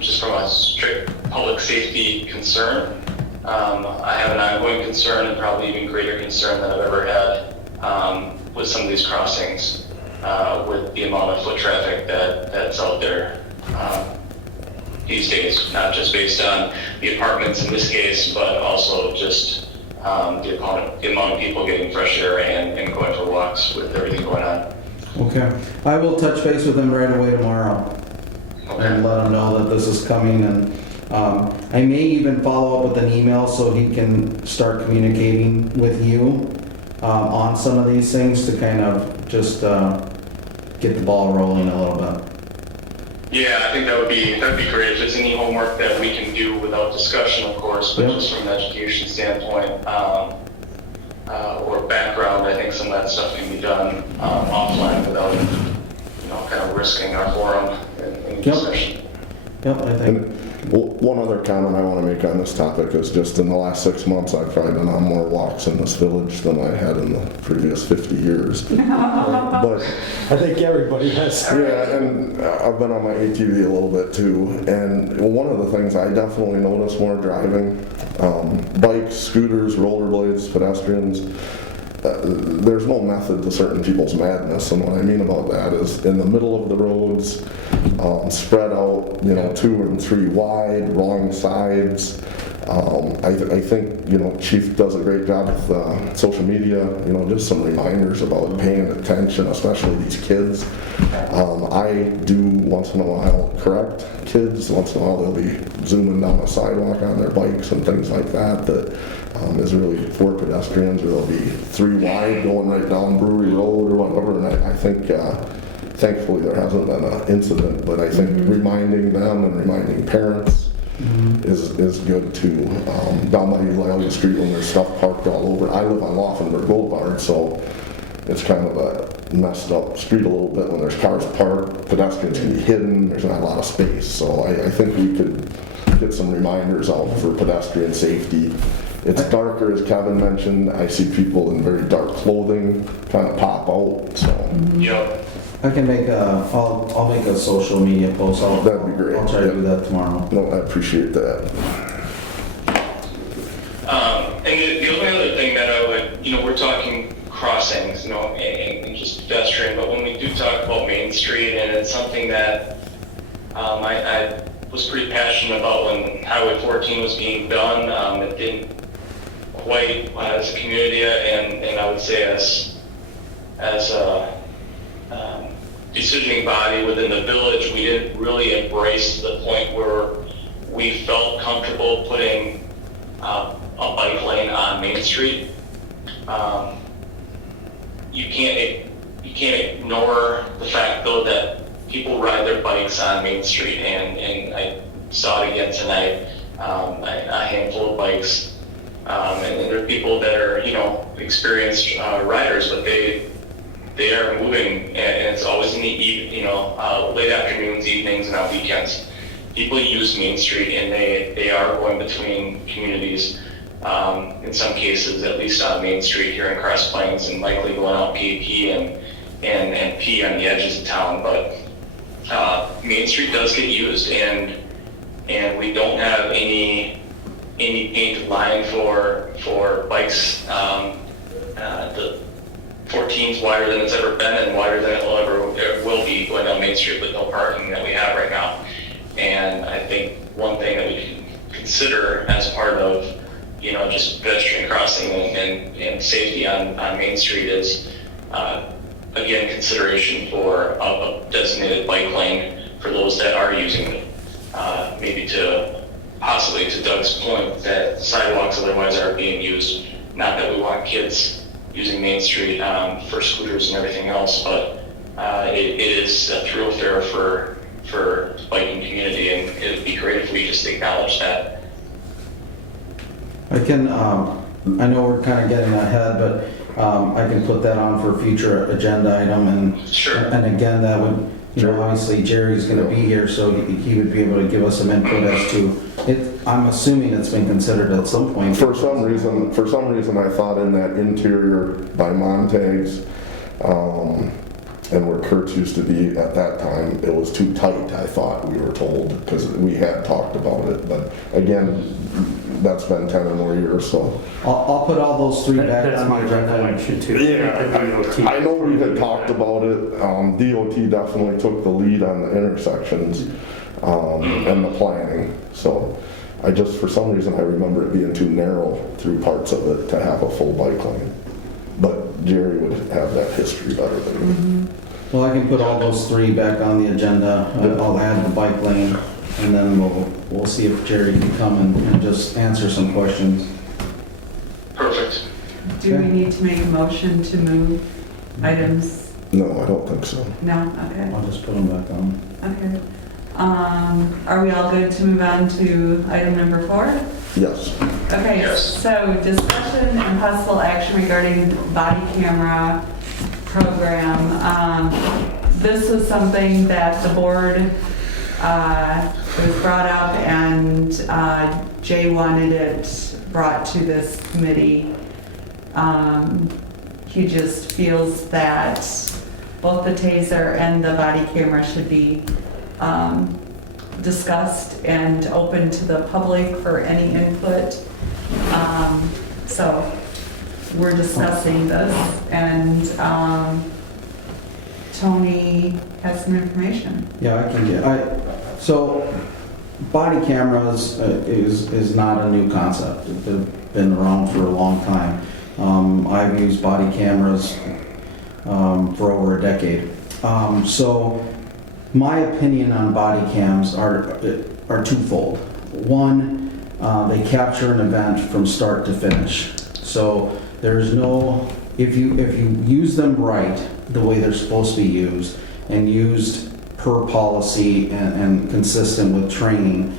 Just from a strict public safety concern, I have an ongoing concern and probably even greater concern than I've ever had with some of these crossings, with the amount of foot traffic that's out there these days, not just based on the apartments in this case, but also just the amount of people getting fresh air and going for walks with everything going on. Okay. I will touch base with him right away tomorrow. Okay. And let him know that this is coming, and I may even follow up with an email so he can start communicating with you on some of these things to kind of just get the ball rolling a little bit. Yeah, I think that'd be great if there's any homework that we can do without discussion, of course, but Yep. just from an education standpoint or background, I think some of that stuff can be done offline without, kind of risking our forum in Yep. discussion. Yep, I think. And one other comment I want to make on this topic is just in the last 6 months, I've probably done on more walks in this village than I had in the previous 50 years. But I think everybody has. yeah, and I've been on my ATV a little bit too. And one of the things I definitely notice more driving, bikes, scooters, rollerblades, pedestrians, there's no method to certain people's madness, and what I mean about that is in the middle of the roads, spread out, 2 and 3 wide, wrong sides. I think, Chief does a great job with social media, just some reminders about paying attention, especially these kids. I do once in a while correct kids. Once in a while they'll be zooming down a sidewalk on their bikes and things like that is really for pedestrians, or they'll be 3 wide going right down Brewery Road or whatever. And I think, thankfully there hasn't been an incident, but I think reminding them and reminding parents is good too. Down by Eulalia Street when there's stuff parked all over. I live on Laufenberg Boulevard, so it's kind of a messed up street a little bit when there's cars parked. Pedestrians can be hidden. There's not a lot of space. So I think we could get some reminders out for pedestrian safety. It's darker, as Kevin mentioned. I see people in very dark clothing kind of pop out. So Yep. I can make I'll make a social media post. That'd be great. I'll try to do that tomorrow. no, I appreciate that. And the only other thing that I would, we're talking crossings, and just pedestrian, but when we do talk about Main Street, and it's something that I was pretty passionate about when Highway 14 was being done. It didn't quite, as a community, and I would say as a decisioning body within the village, we didn't really embrace the point where we felt comfortable putting a bike lane on Main Street. You can't ignore the fact though that people ride their bikes on Main Street, and I saw it again tonight. A handful of bikes, and there are people that are experienced riders, but they are moving, and it's always in the late afternoons, evenings, and on weekends. People use Main Street, and they are going between communities. In some cases, at least on Main Street here in Cross Plains, and likely going out PAP and P on the edges of town. But Main Street does get used, and we don't have any painted line for bikes. The 14's wider than it's ever been, and wider than it will be going down Main Street with no parking that we have right now. And I think one thing that we can consider as part of just pedestrian crossing and safety on Main Street is, again, consideration for a designated bike lane for those that are using it. Maybe possibly to Doug's point, that sidewalks otherwise are being used. Not that we want kids using Main Street for scooters and everything else, but it is a thoroughfare for the biking community, and it would be great if we just acknowledge that. I know we're kind of getting ahead, but I can put that on for a future agenda item, and Sure. and again, that would, obviously Jerry's gonna be here, so he would be able to give us some input as to it. I'm assuming it's been considered at some point. For some reason, I thought in that interior by Montague's, and where Kurt's used to be at that time, it was too tight, I thought, we were told, because we had talked about it. But again, that's been 10 or more years, so. I'll put all those three back That's on my the agenda. recollection too. I know we had talked about it. DOT definitely took the lead on the intersections and the planning. So I just, for some reason, I remember it being too narrow through parts of it to have a full bike lane. But Jerry would have that history better than me. Well, I can put all those three back on the agenda. I'll add the bike lane, and then we'll see if Jerry can come and just answer some questions. Perfect. Do we need to make a motion to move items? No, I don't think so. No? Okay. I'll just put them back on. Okay. Are we all good to move on to item number 4? Yes. Okay, Yes. so discussion and possible action regarding body camera program. This was something that the board, it was brought up, and Jay wanted it brought to this committee. He just feels that both the taser and the body camera should be discussed and open to the public for any input. So we're discussing this, and Tony has some information. Yeah, I can get, so body cameras is not a new concept. They've been around for a long time. I've used body cameras for over a decade. So my opinion on body cams are twofold. One, they capture an event from start to finish. So there's no, if you use them right, the way they're supposed to be used, and used per policy and consistent with training,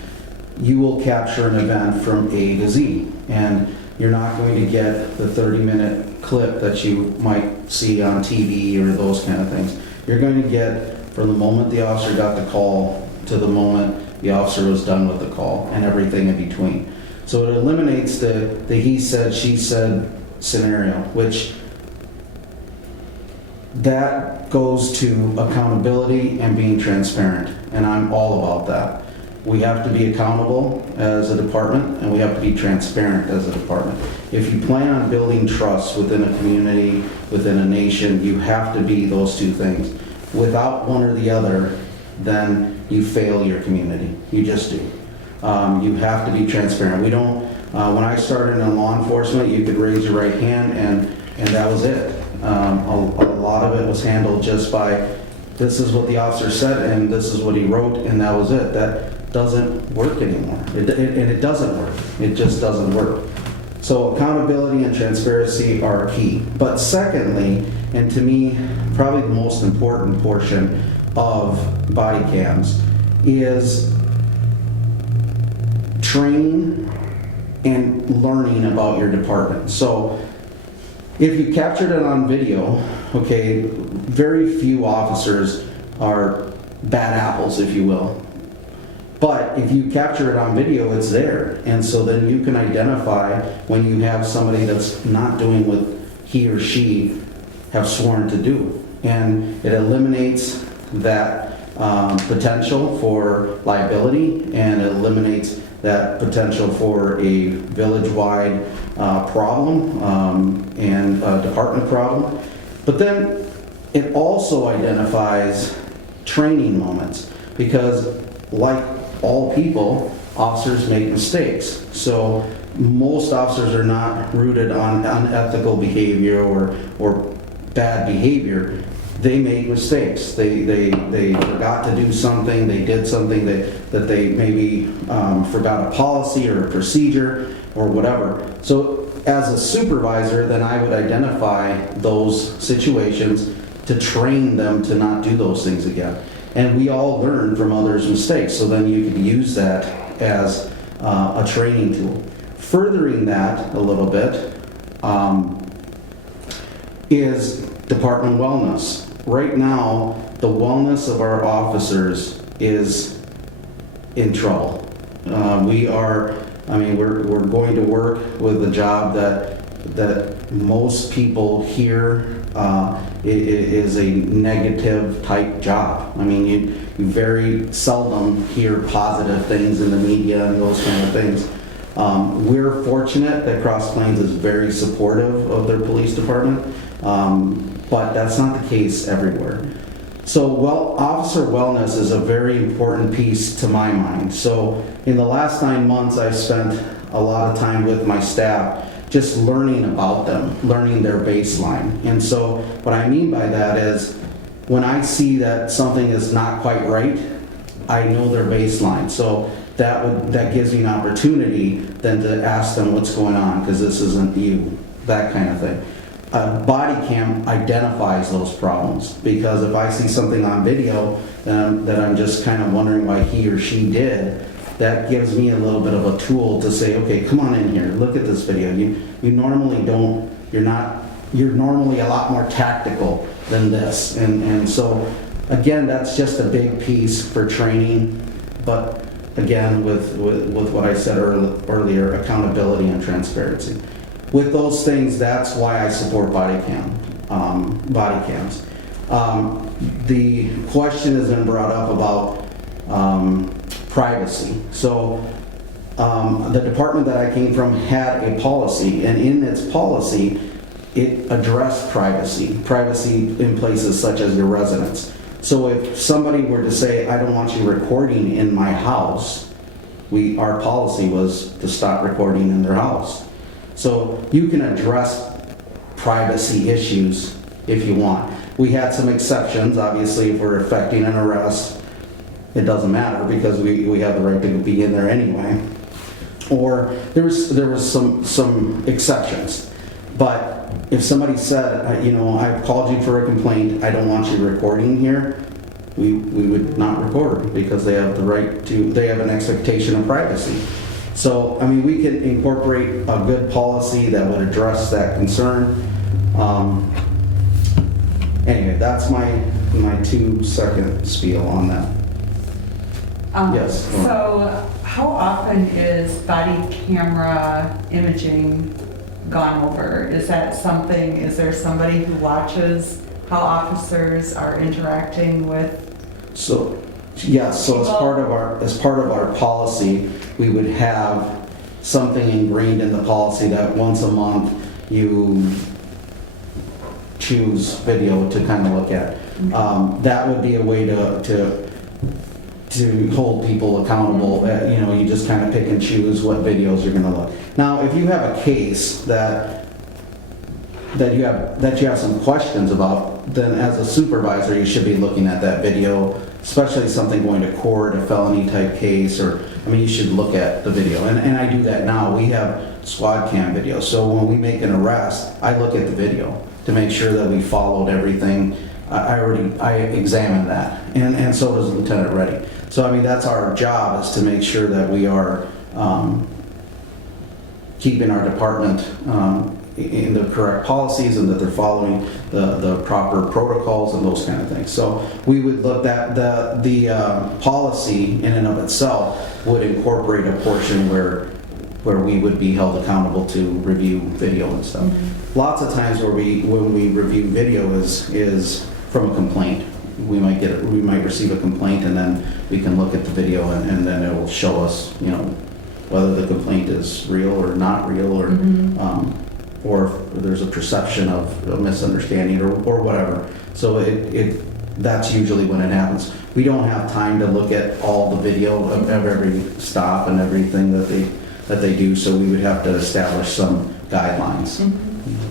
you will capture an event from A to Z. And you're not going to get the 30-minute clip that you might see on TV or those kind of things. You're going to get from the moment the officer got the call to the moment the officer was done with the call, and everything in between. So it eliminates the he said, she said scenario, which that goes to accountability and being transparent, and I'm all about that. We have to be accountable as a department, and we have to be transparent as a department. If you plan on building trust within a community, within a nation, you have to be those two things. Without one or the other, then you fail your community. You just do. You have to be transparent. We don't, when I started in law enforcement, you could raise your right hand and that was it. A lot of it was handled just by, this is what the officer said and this is what he wrote, and that was it. That doesn't work anymore. And it doesn't work. It just doesn't work. So accountability and transparency are key. But secondly, and to me, probably the most important portion of body cams is training and learning about your department. So if you captured it on video, okay, very few officers are bad apples, if you will. But if you capture it on video, it's there. And so then you can identify when you have somebody that's not doing what he or she have sworn to do. And it eliminates that potential for liability, and it eliminates that potential for a village-wide problem and a department problem. But then it also identifies training moments, because like all people, officers make mistakes. So most officers are not rooted on unethical behavior or bad behavior. They make mistakes. They forgot to do something. They did something that they maybe forgot a policy or a procedure or whatever. So as a supervisor, then I would identify those situations to train them to not do those things again. And we all learn from others' mistakes, so then you can use that as a training tool. Furthering that a little bit, is department wellness. Right now, the wellness of our officers is in trouble. We're going to work with a job that most people hear is a negative type job. I mean, you very seldom hear positive things in the media and those kind of things. We're fortunate that Cross Plains is very supportive of their police department, but that's not the case everywhere. So, officer wellness is a very important piece to my mind. So, in the last 9 months, I've spent a lot of time with my staff just learning about them, learning their baseline. And so, what I mean by that is, when I see that something is not quite right, I know their baseline. So, that gives me an opportunity then to ask them what's going on, because this isn't you, that kind of thing. Body cam identifies those problems, because if I see something on video that I'm just kind of wondering why he or she did, that gives me a little bit of a tool to say, okay, come on in here, look at this video. You normally don't, you're normally a lot more tactical than this. And so, again, that's just a big piece for training, but again, with what I said earlier, accountability and transparency. With those things, that's why I support body cams. The question has been brought up about privacy. So the department that I came from had a policy, and in its policy, it addressed privacy in places such as your residence. So if somebody were to say, I don't want you recording in my house, our policy was to stop recording in their house. So you can address privacy issues if you want. We had some exceptions. Obviously, if we're effecting an arrest, it doesn't matter, because we have the right to be in there anyway. Or there was some exceptions. But if somebody said, I've called you for a complaint, I don't want you recording here, we would not record, because they have the right to, they have an expectation of privacy. So, I mean, we can incorporate a good policy that would address that concern. Anyway, that's my 2-second spiel on that. Yes. So, how often is body camera imaging gone over? Is there somebody who watches how officers are interacting with? So, yes, so as part of our policy, we would have something ingrained in the policy that once a month you choose video to kind of look at. That would be a way to hold people accountable. You just kind of pick and choose what videos you're going to look. Now, if you have a case that you have some questions about, then as a supervisor, you should be looking at that video, especially something going to court, a felony type case, you should look at the video. And I do that now. We have squad cam video. So when we make an arrest, I look at the video to make sure that we followed everything. I examine that. And so does Lieutenant Reddy. So, that's our job, is to make sure that we are keeping our department in the correct policies, and that they're following the proper protocols and those kind of things. So we would look at the policy in and of itself would incorporate a portion where we would be held accountable to review video and stuff. Mm-hmm. Lots of times when we review video is from a complaint. We might receive a complaint, and then we can look at the video, and then it will show us, whether the complaint is real or not real, or or if there's a perception of a misunderstanding or whatever. So that's usually when it happens. We don't have time to look at all the video of every stop and everything that they do, so we would have to establish some guidelines. Mm-hmm.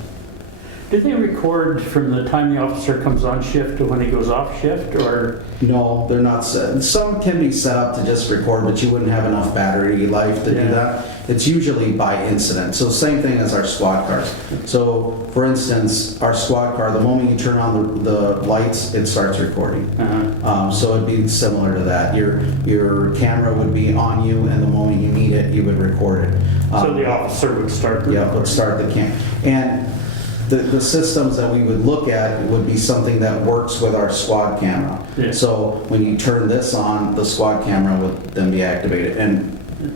Do they record from the time the officer comes on shift to when he goes off shift, or? No, they're not set. Some can be set up to just record, but you wouldn't have enough battery life to do that. It's usually by incident. So same thing as our squad cars. So for instance, our squad car, the moment you turn on the lights, it starts recording. So it'd be similar to that. Your camera would be on you, and the moment you need it, you would record it. So the officer would start the would start the cam. And the systems that we would look at would be something that works with our squad camera. Yeah. So when you turn this on, the squad camera would then be activated, and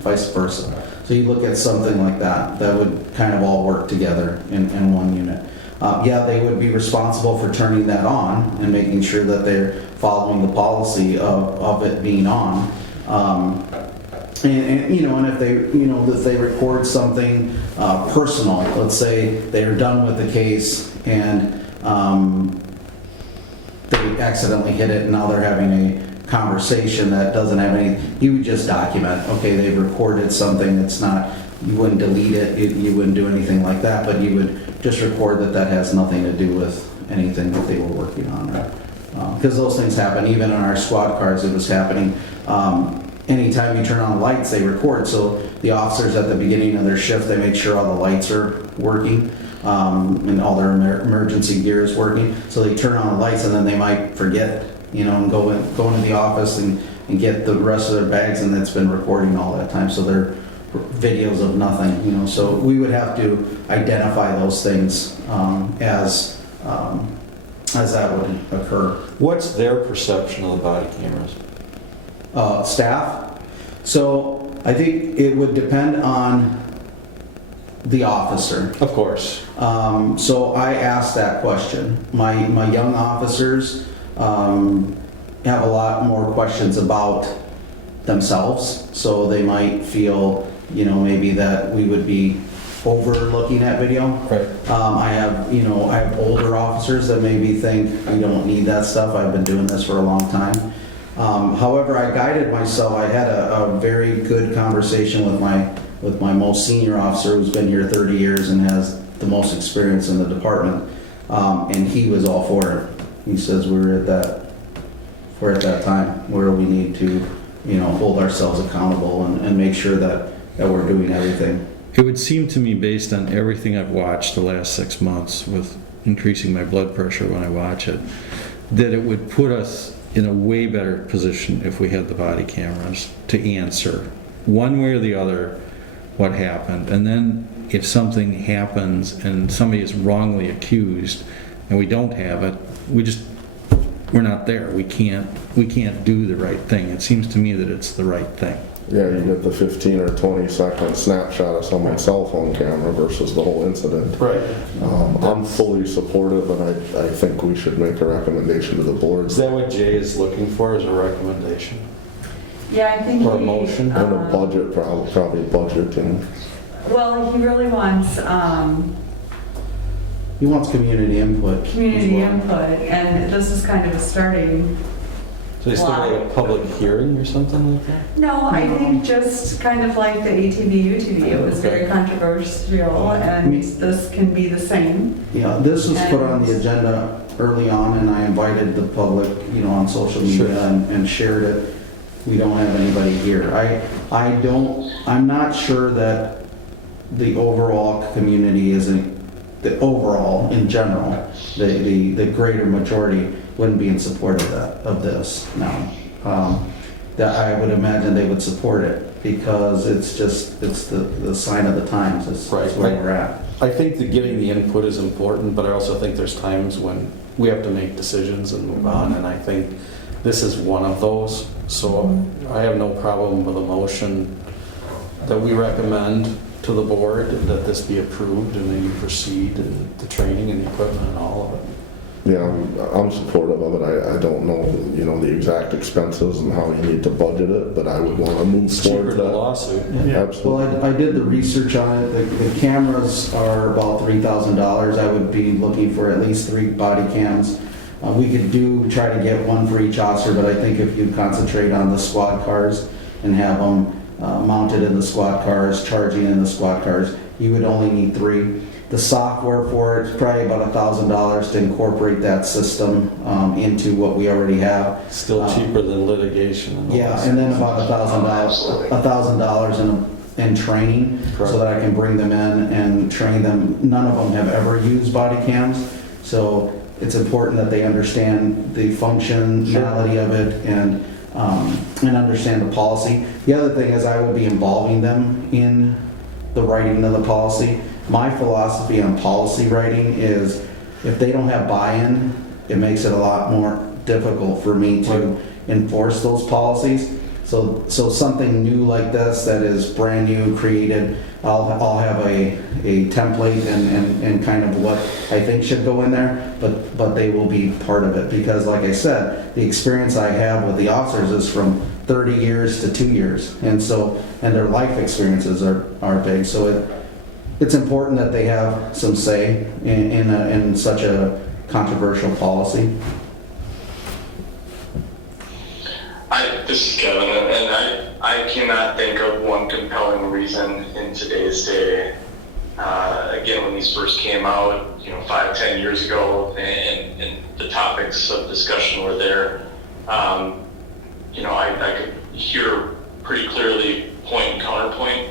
vice versa. So you look at something like that, that would kind of all work together in one unit. Yeah, they would be responsible for turning that on and making sure that they're following the policy of it being on. And if they record something personal, let's say they're done with the case and they accidentally hit it and now they're having a conversation that doesn't have any, you would just document, okay, they've recorded something that's not, you wouldn't delete it, you wouldn't do anything like that, but you would just record that that has nothing to do with anything that they were working on. Because those things happen, even in our squad cars it was happening. Anytime you turn on lights, they record, so the officers at the beginning of their shift, they make sure all the lights are working. And all their emergency gear is working, so they turn on the lights and then they might forget, and go into the office and get the rest of their bags, and it's been recording all that time, so they're videos of nothing, so we would have to identify those things as that would occur. What's their perception of the body cameras? Staff, so I think it would depend on the officer. Of course. So I asked that question. My young officers have a lot more questions about themselves, so they might feel, maybe that we would be overlooking at video. Right. I have older officers that maybe think we don't need that stuff. I've been doing this for a long time. However, I guided myself. I had a very good conversation with my most senior officer, who's been here 30 years and has the most experience in the department, and he was all for it. He says we're at that time where we need to, hold ourselves accountable and make sure that we're doing everything. It would seem to me, based on everything I've watched the last 6 months with increasing my blood pressure when I watch it, that it would put us in a way better position if we had the body cameras to answer one way or the other what happened. And then if something happens and somebody is wrongly accused and we don't have it, we're not there. We can't do the right thing. It seems to me that it's the right thing. Yeah, you get the 15 or 20 second snapshot of someone's cell phone camera versus the whole incident. Right. I'm fully supportive, and I think we should make a recommendation to the board. Is that what Jay is looking for, is a recommendation? Yeah, I think Or a he, motion? And a budget, probably budget, and well, he really wants He wants community input. community as well. input, and this is kind of a starting. So is there like a public hearing or something like that? No, I think just kind of like the ATV, UTV, it was very controversial, and this can be the same. Yeah, this was put on the agenda early on, and I invited the public, on social media Sure. and shared it. We don't have anybody here. I'm not sure that the overall community the overall, in general, the greater majority wouldn't be in support of this now. That I would imagine they would support it because it's the sign of the times. It's Right. where we're at. I think that getting the input is important, but I also think there's times when we have to make decisions and move on, and I think this is one of those. So I have no problem with a motion that we recommend to the board that this be approved and then you proceed in the training and the equipment and all of it. yeah, I'm supportive of it. I don't know, the exact expenses and how you need to budget it, but I would want to move It's cheaper towards than a that. lawsuit. Yeah. Absolutely. Well, I did the research on it. The cameras are about $3,000. I would be looking for at least 3 body cams. We could try to get one for each officer, but I think if you concentrate on the squad cars and have them mounted in the squad cars, charging in the squad cars, you would only need 3. The software for it is probably about $1,000 to incorporate that system into what we already have. Still cheaper than litigation. And Yeah, and then about $1,000 in training, so that I can bring them in and train them. None of them have ever used body cams, so it's important that they understand the functionality of it and understand the policy. The other thing is I would be involving them in the writing of the policy, my philosophy on policy writing is if they don't have buy-in, it makes it a lot more difficult for me to enforce those policies. So something new like this that is brand new, created, I'll have a template and kind of what I think should go in there, but they will be part of it. Because like I said, the experience I have with the officers is from 30 years to 2 years. And their life experiences are big. So it's important that they have some say in such a controversial policy. This is Kevin, and I cannot think of one compelling reason in today's day. Again, when these first came out, 5-10 years ago, and the topics of discussion were there, I could hear pretty clearly point and counterpoint.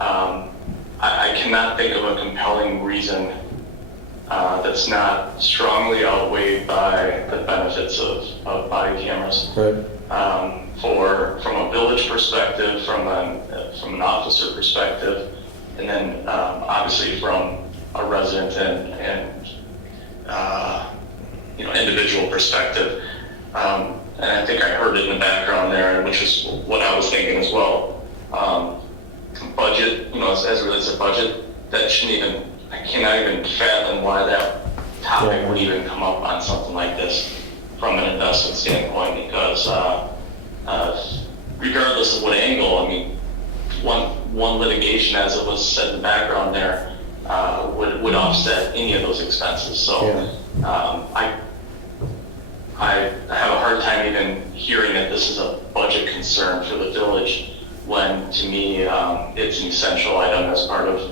I cannot think of a compelling reason that's not strongly outweighed by the benefits of body cameras. Right. From a village perspective, from an officer perspective, and then obviously from a resident and individual perspective. And I think I heard it in the background there, which is what I was thinking as well. Budget, as it relates to budget, I cannot even fathom why that topic would even come up on something like this from an investment standpoint, because regardless of what angle, I mean, one litigation, as it was said in the background there, would offset any of those expenses. So I have a hard time even hearing that this is a budget concern for the village, when to me it's an essential item as part of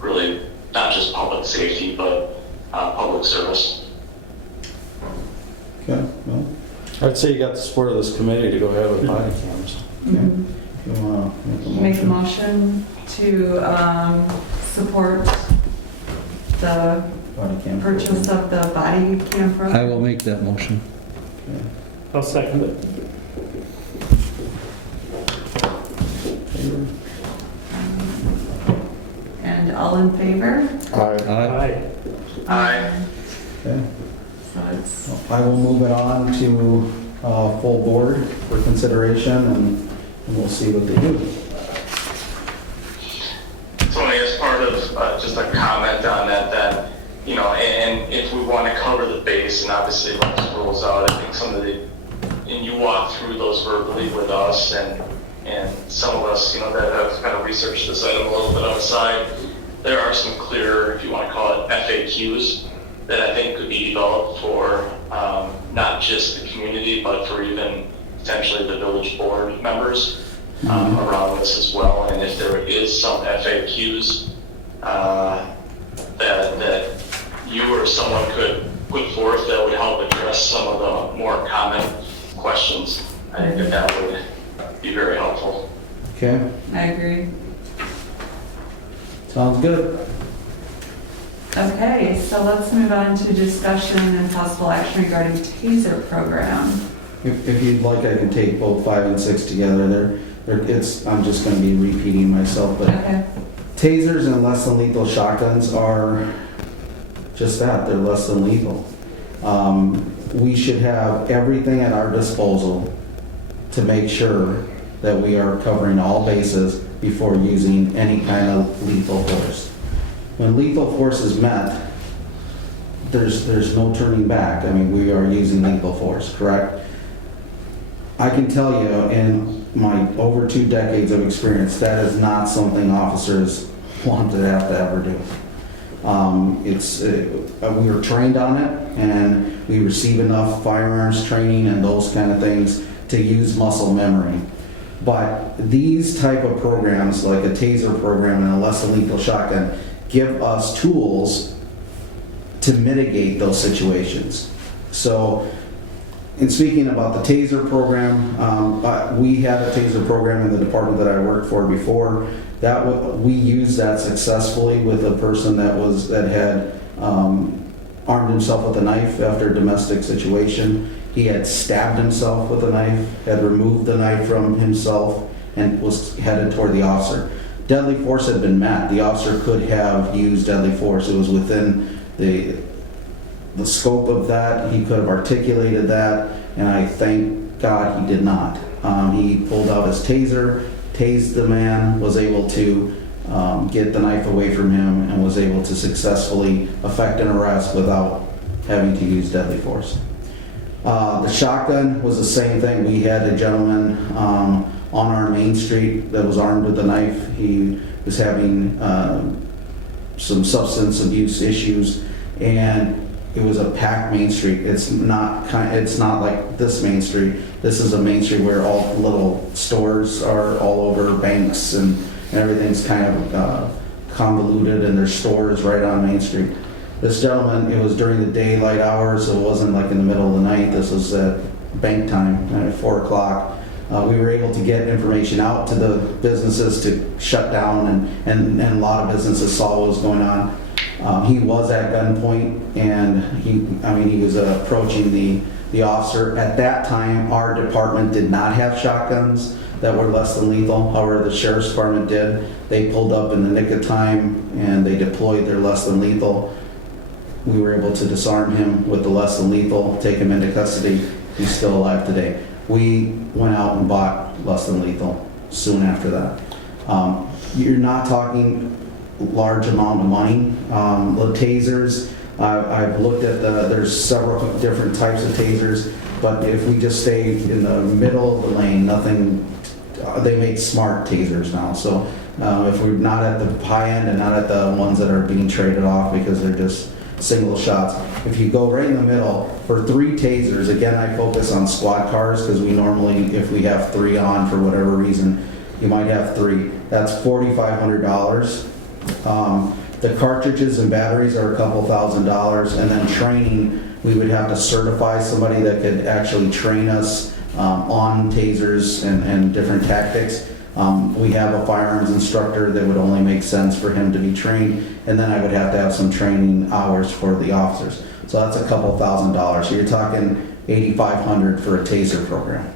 really not just public safety, but public service. Okay, well, I'd say you got the support of this committee to go ahead with body cams. Mhm. if you want to Make a motion to support the body cam. purchase of the body cam I program. will make that motion. Okay. I'll second it. Favor? And all in favor? Aye. Aye. Aye. Okay. So it's, I will move it on to full board for consideration, and we'll see what they do. Tony, as part of just a comment on that, and if we want to cover the base, and obviously when this rolls out, I think and you walk through those verbally with us, and some of us, that have kind of researched this item a little bit outside, there are some clear, if you want to call it FAQs, that I think could be developed for not just the community, but for even potentially the village board members around this as well. And if there is some FAQs that you or someone could put forth that would help address some of the more common questions, I think that would be very helpful. Okay, I agree. sounds good. Okay, so let's move on to discussion and possible action regarding TASER program. If you'd like, I can take both 5 and 6 together. I'm just going to be repeating myself, but Okay. tasers and less than lethal shotguns are just that, they're less than lethal. We should have everything at our disposal to make sure that we are covering all bases before using any kind of lethal force. When lethal force is met, there's no turning back. I mean, we are using lethal force, correct? I can tell you in my over 2 decades of experience, that is not something officers want to have to ever do. We were trained on it, and we receive enough firearms training and those kind of things to use muscle memory. But these type of programs, like a taser program and a less than lethal shotgun, give us tools to mitigate those situations. So, in speaking about the taser program, we had a taser program in the department that I worked for before. We used that successfully with a person that had armed himself with a knife after a domestic situation. He had stabbed himself with a knife, had removed the knife from himself, and was headed toward the officer. deadly force had been met. The officer could have used deadly force. It was within the scope of that. He could have articulated that, and I thank God he did not. He pulled out his taser, tased the man, was able to get the knife away from him, and was able to successfully effect an arrest without having to use deadly force. The shotgun was the same thing. We had a gentleman on our main street that was armed with a knife. He was having some substance abuse issues, and it was a packed main street. It's not like this main street. This is a main street where all little stores are all over, banks, and everything's kind of convoluted, and there's stores right on Main Street. This gentleman, it was during the daylight hours, so it wasn't like in the middle of the night. This was at bank time, at 4 o'clock. We were able to get information out to the businesses to shut down, and a lot of businesses saw what was going on. He was at gunpoint, and he was approaching the officer. At that time, our department did not have shotguns that were less than lethal. However, the sheriff's department did. They pulled up in the nick of time, and they deployed their less than lethal. We were able to disarm him with the less than lethal, take him into custody. He's still alive today. We went out and bought less than lethal soon after that. You're not talking large amount of money. The tasers, I've looked at there's several different types of tasers, but if we just stay in the middle of the lane, nothing, they make smart tasers now. So if we're not at the high end and not at the ones that are being traded off because they're just single shots, if you go right in the middle, for 3 tasers, again, I focus on squad cars because we normally, if we have 3 on for whatever reason, you might have 3. That's $4,500. The cartridges and batteries are a couple $1,000s, and then training, we would have to certify somebody that could actually train us on tasers and different tactics. We have a firearms instructor that would only make sense for him to be trained, and then I would have to have some training hours for the officers. So that's a couple $1,000s. So you're talking $8,500 for a taser program.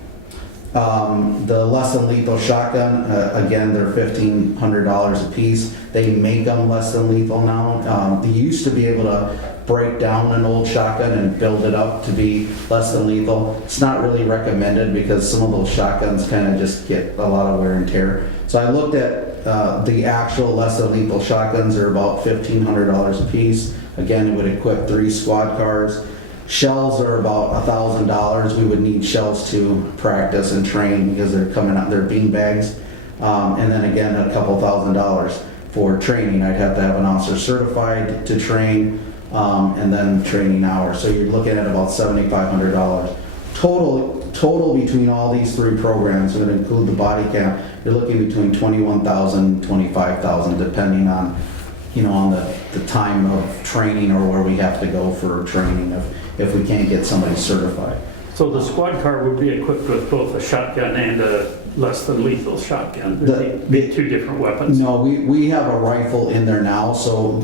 The less than lethal shotgun, again, they're $1,500 a piece. They make them less than lethal now. They used to be able to break down an old shotgun and build it up to be less than lethal. It's not really recommended because some of those shotguns kind of just get a lot of wear and tear. So I looked at the actual less than lethal shotguns. They're about $1,500 a piece. Again, it would equip 3 squad cars. Shells are about $1,000. We would need shells to practice and train because they're coming out, they're bean bags. And then again, a couple $1,000 for training. I'd have to have an officer certified to train, and then training hours. So you're looking at about $7,500. Total between all these 3 programs, would include the body cam, you're looking between $21,000 and $25,000, depending on, on the time of training or where we have to go for training if we can't get somebody certified. So the squad car would be equipped with both a shotgun and a less than lethal shotgun? There'd be 2 different weapons? No, we have a rifle in there now, so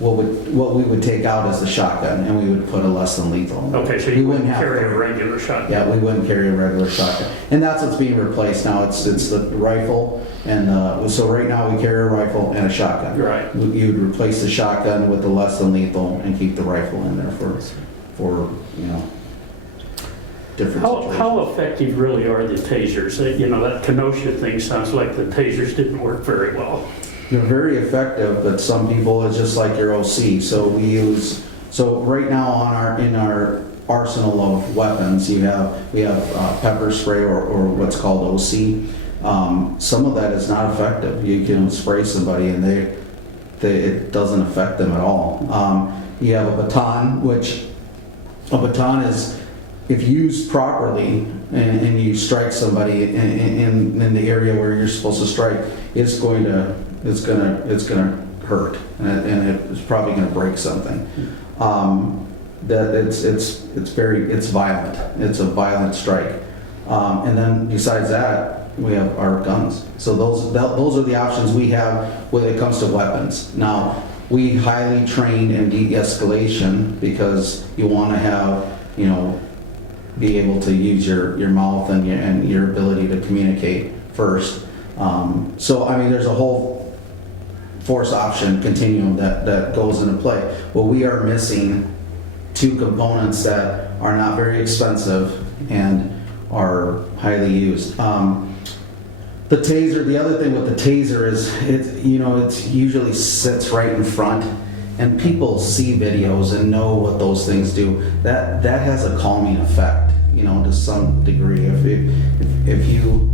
what we would take out is the shotgun, and we would put a less than lethal. Okay, so you wouldn't carry a regular shotgun? Yeah, we wouldn't carry a regular shotgun. And that's what's being replaced now. It's the rifle, and so right now we carry a rifle and a shotgun. Right. You would replace the shotgun with the less than lethal and keep the rifle in there for different situations. How effective really are the tasers? That Kenosha thing sounds like the tasers didn't work very well. They're very effective, but some people, it's just like your OC. So right now in our arsenal of weapons, we have pepper spray or what's called OC. Some of that is not effective. You can spray somebody and it doesn't affect them at all. You have a baton, which a baton is, if used properly and you strike somebody in the area where you're supposed to strike, it's gonna hurt, and it's probably gonna break something. It's violent. It's a violent strike. And then besides that, we have our guns. So those are the options we have when it comes to weapons. Now, we highly train in de-escalation because you want to have, be able to use your mouth and your ability to communicate first. So, I mean, there's a whole force option continuum that goes into play. Well, we are missing two components that are not very expensive and are highly used. The taser, the other thing with the taser is, it usually sits right in front, and people see videos and know what those things do. That has a calming effect, to some degree. If you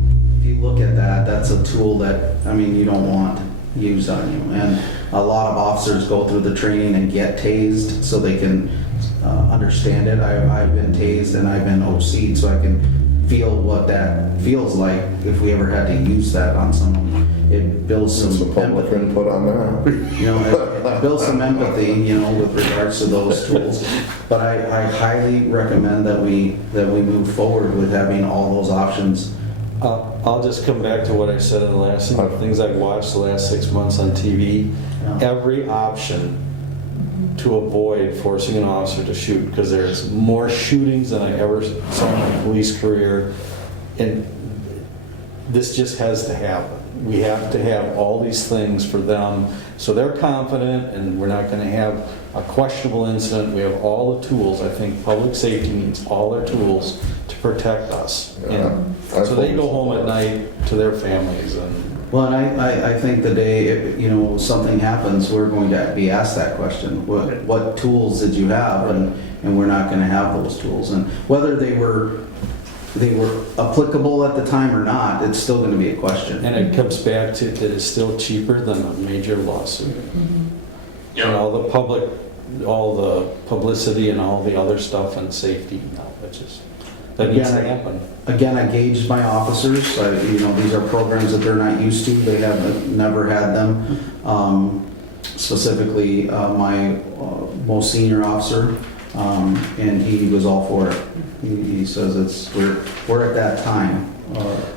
look at that, that's a tool that, you don't want used on you. And a lot of officers go through the training and get tased so they can understand it. I've been tased and I've been OC'd, so I can feel what that feels like if we ever had to use that on someone. It builds some public empathy. input on that. It builds some empathy, with regards to those tools. But I highly recommend that we move forward with having all those options. I'll just come back to what I said in the last thing, the things I've watched the last 6 months on TV. Yeah. Every option to avoid forcing an officer to shoot, because there's more shootings than I ever saw in my police career, and this just has to happen. We have to have all these things for them so they're confident and we're not going to have a questionable incident. We have all the tools. I think public safety needs all their tools to protect us. Yeah. And so they go home at night to their families. And Well, and I think the day, something happens, we're going to be asked that question. What tools did you have? And we're not going to have those tools. And whether they were applicable at the time or not, it's still going to be a question. And it comes back to that it's still cheaper than a major lawsuit. Yep. And all the publicity and all the other stuff and safety, that needs to happen. Again, I gauged my officers. These are programs that they're not used to. They never had them. Specifically, my most senior officer, and he was all for it. He says we're at that time.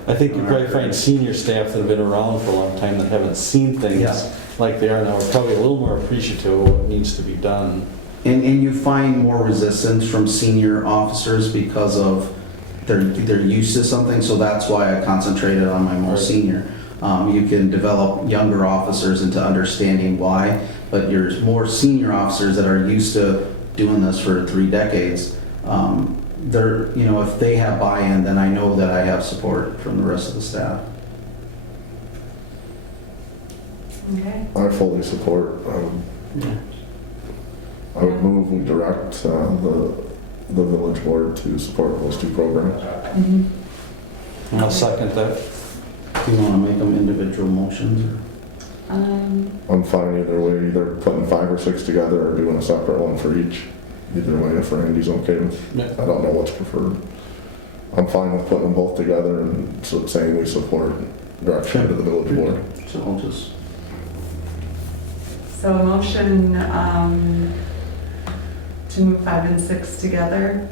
I think you probably find senior staff that have been around for a long time that haven't seen things Yeah. like they are now are probably a little more appreciative of what needs to be done. And you find more resistance from senior officers because of they're used to something, so that's why I concentrated on my most senior. You can develop younger officers into understanding why, but your more senior officers that are used to doing this for 3 decades, if they have buy-in, then I know that I have support from the rest of the staff. Okay. I fully support. I would move we direct the village board to support those two programs. And I'll second that. Do you want to make them individual motions? I'm fine either way, either putting 5 or 6 together or doing a separate one for each. Either way, if Randy's okay with, I don't know what's preferred. I'm fine with putting them both together and saying we support direction to the village board. So I'll just... So a motion to move 5 and 6 together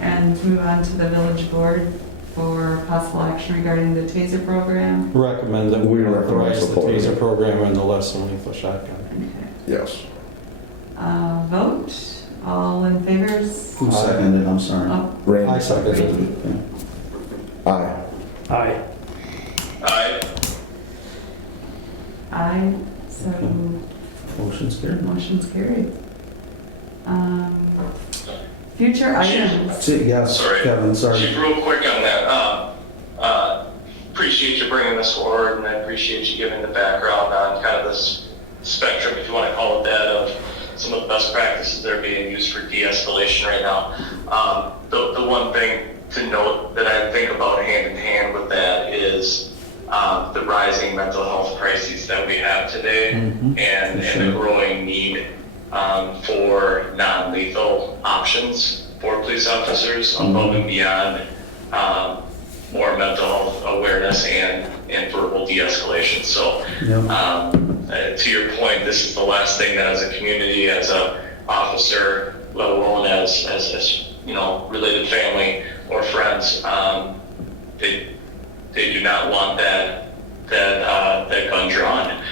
and to move on to the village board for possible action regarding the taser program. Recommend that we We recommend authorize the support. taser program and the less than lethal shotgun. Okay. Yes. Vote. All in favor? Who seconded, I'm sorry. Oh, Randy I second it. Okay. Aye. Aye. Aye. aye. So Motion's carried. motion's carried. Future items. Yes, Sorry. Kevin, sorry. Just real quick on that, appreciate you bringing this forward, and I appreciate you giving the background on kind of this spectrum, if you want to call it that, of some of the best practices that are being used for de-escalation right now. The one thing to note that I think about hand in hand with that is the rising mental health crises that we have today, and the growing need for non-lethal options for police officers above and beyond more mental health awareness and verbal de-escalation. So to your point, this is the last thing that as a community, as a officer, let alone as related family or friends, they do not want that gun drawn.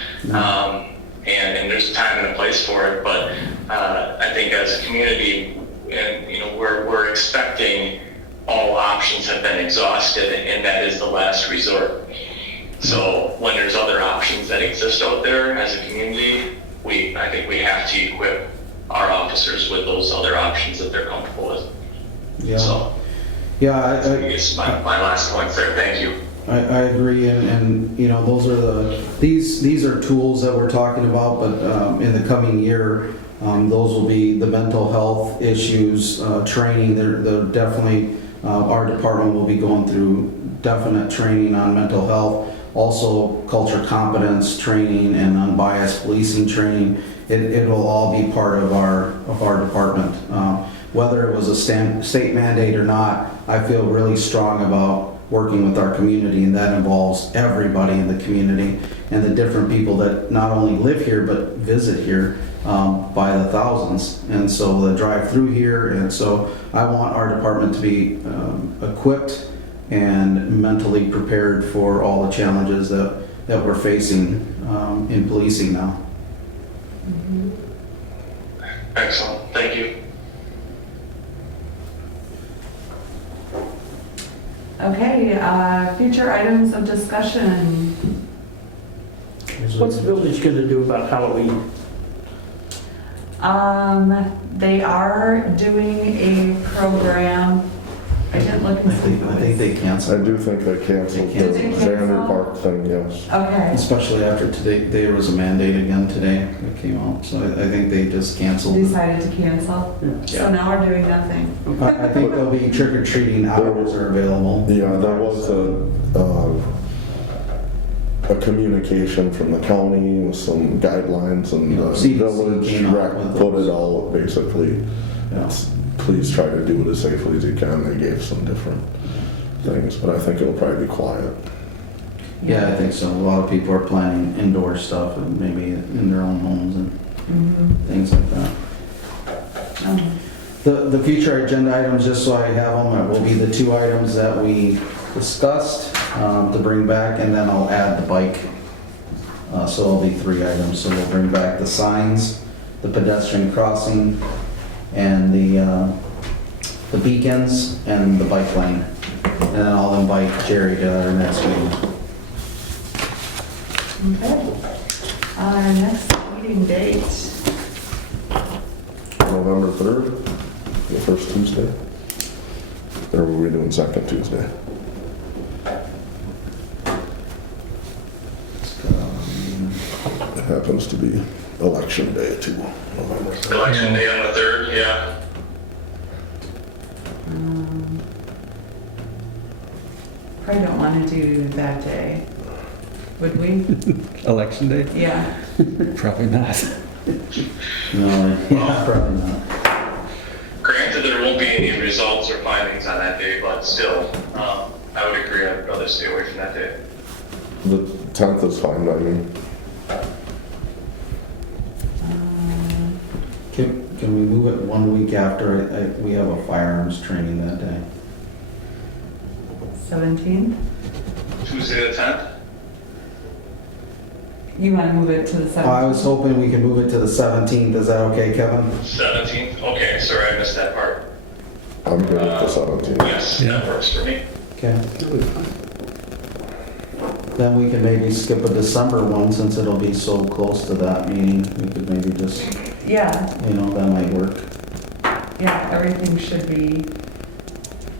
And there's a time and a place for it, but I think as a community, and we're expecting all options have been exhausted, and that is the last resort. So when there's other options that exist out there as a community, I think we have to equip our officers with those other options that they're comfortable with. Yeah. So Yeah, I guess my last point there. Thank you. I agree, and you know, those are these are tools that we're talking about, but in the coming year, those will be the mental health issues, training. They're definitely, our department will be going through definite training on mental health, also culture competence training and unbiased policing training. It will all be part of our department. Whether it was a state mandate or not, I feel really strong about working with our community, and that involves everybody in the community and the different people that not only live here but visit here by the thousands, and so they drive through here. And so I want our department to be equipped and mentally prepared for all the challenges that we're facing in policing now. Excellent. Thank you. Okay, future items of discussion. What's the village gonna do about Halloween? They are doing a program. I didn't look and see. I think they I canceled, do think they canceled the Did they cancel? Xander Park thing, yes. Okay, especially after today. There was a mandate again today that came out, so I think they just canceled. decided to cancel. Yeah. So now we're doing nothing. I think there'll be trick or treating hours are available. Yeah, there was a communication from the county with some guidelines, and the CDC village came out rec with put those. it all basically, Yeah. please try to do it as safely as you can. They gave some different things, but I think it'll probably be quiet. Yeah, I think so. A lot of people are planning indoor stuff and maybe in their own homes and things like that. The future agenda items, just so I have them, will be the 2 items that we discussed to bring back, and then I'll add the bike. So it'll be 3 items. So we'll bring back the signs, the pedestrian crossing, and the beacons, and the bike lane. And then I'll invite Jerry to our next meeting. Okay. Our next meeting date. November 3rd, the first Tuesday. Or were we doing second Tuesday? It happens to be election day too, November 3rd. Election day on the 3rd. Yeah. Probably don't want to do that day. Would we? Election day? Yeah. Probably not. No, yeah, probably not. Granted, there won't be any results or findings on that day, but still, I would agree. I'd rather stay away from that day. The 10th is fine by me. Can we move it 1 week after we have a firearms training that day? 17th? Tuesday the 10th? You want to move it to the 17th? I was hoping we could move it to the 17th. Is that okay, Kevin? 17th? Okay, sorry, I missed that part. I'm good with the 17th. Yes, Yeah. that works for me. Okay. Then we can maybe skip a December one since it'll be so close to that meeting. We could maybe just, Yeah, that might work. yeah, everything should be,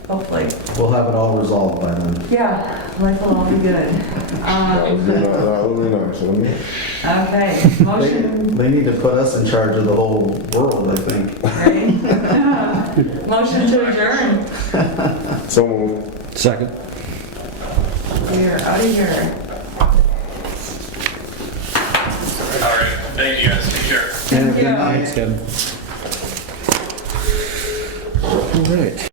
hopefully. We'll have it all resolved by then. Yeah, life will all be good. That would be nice, wouldn't it? Okay, motion, They need to put us in charge of the whole world, I think. right? Motion to adjourn. So moved. Second. We're out of here. All right, thank you guys. Take care. And good you. night. Thanks, Kevin. All right.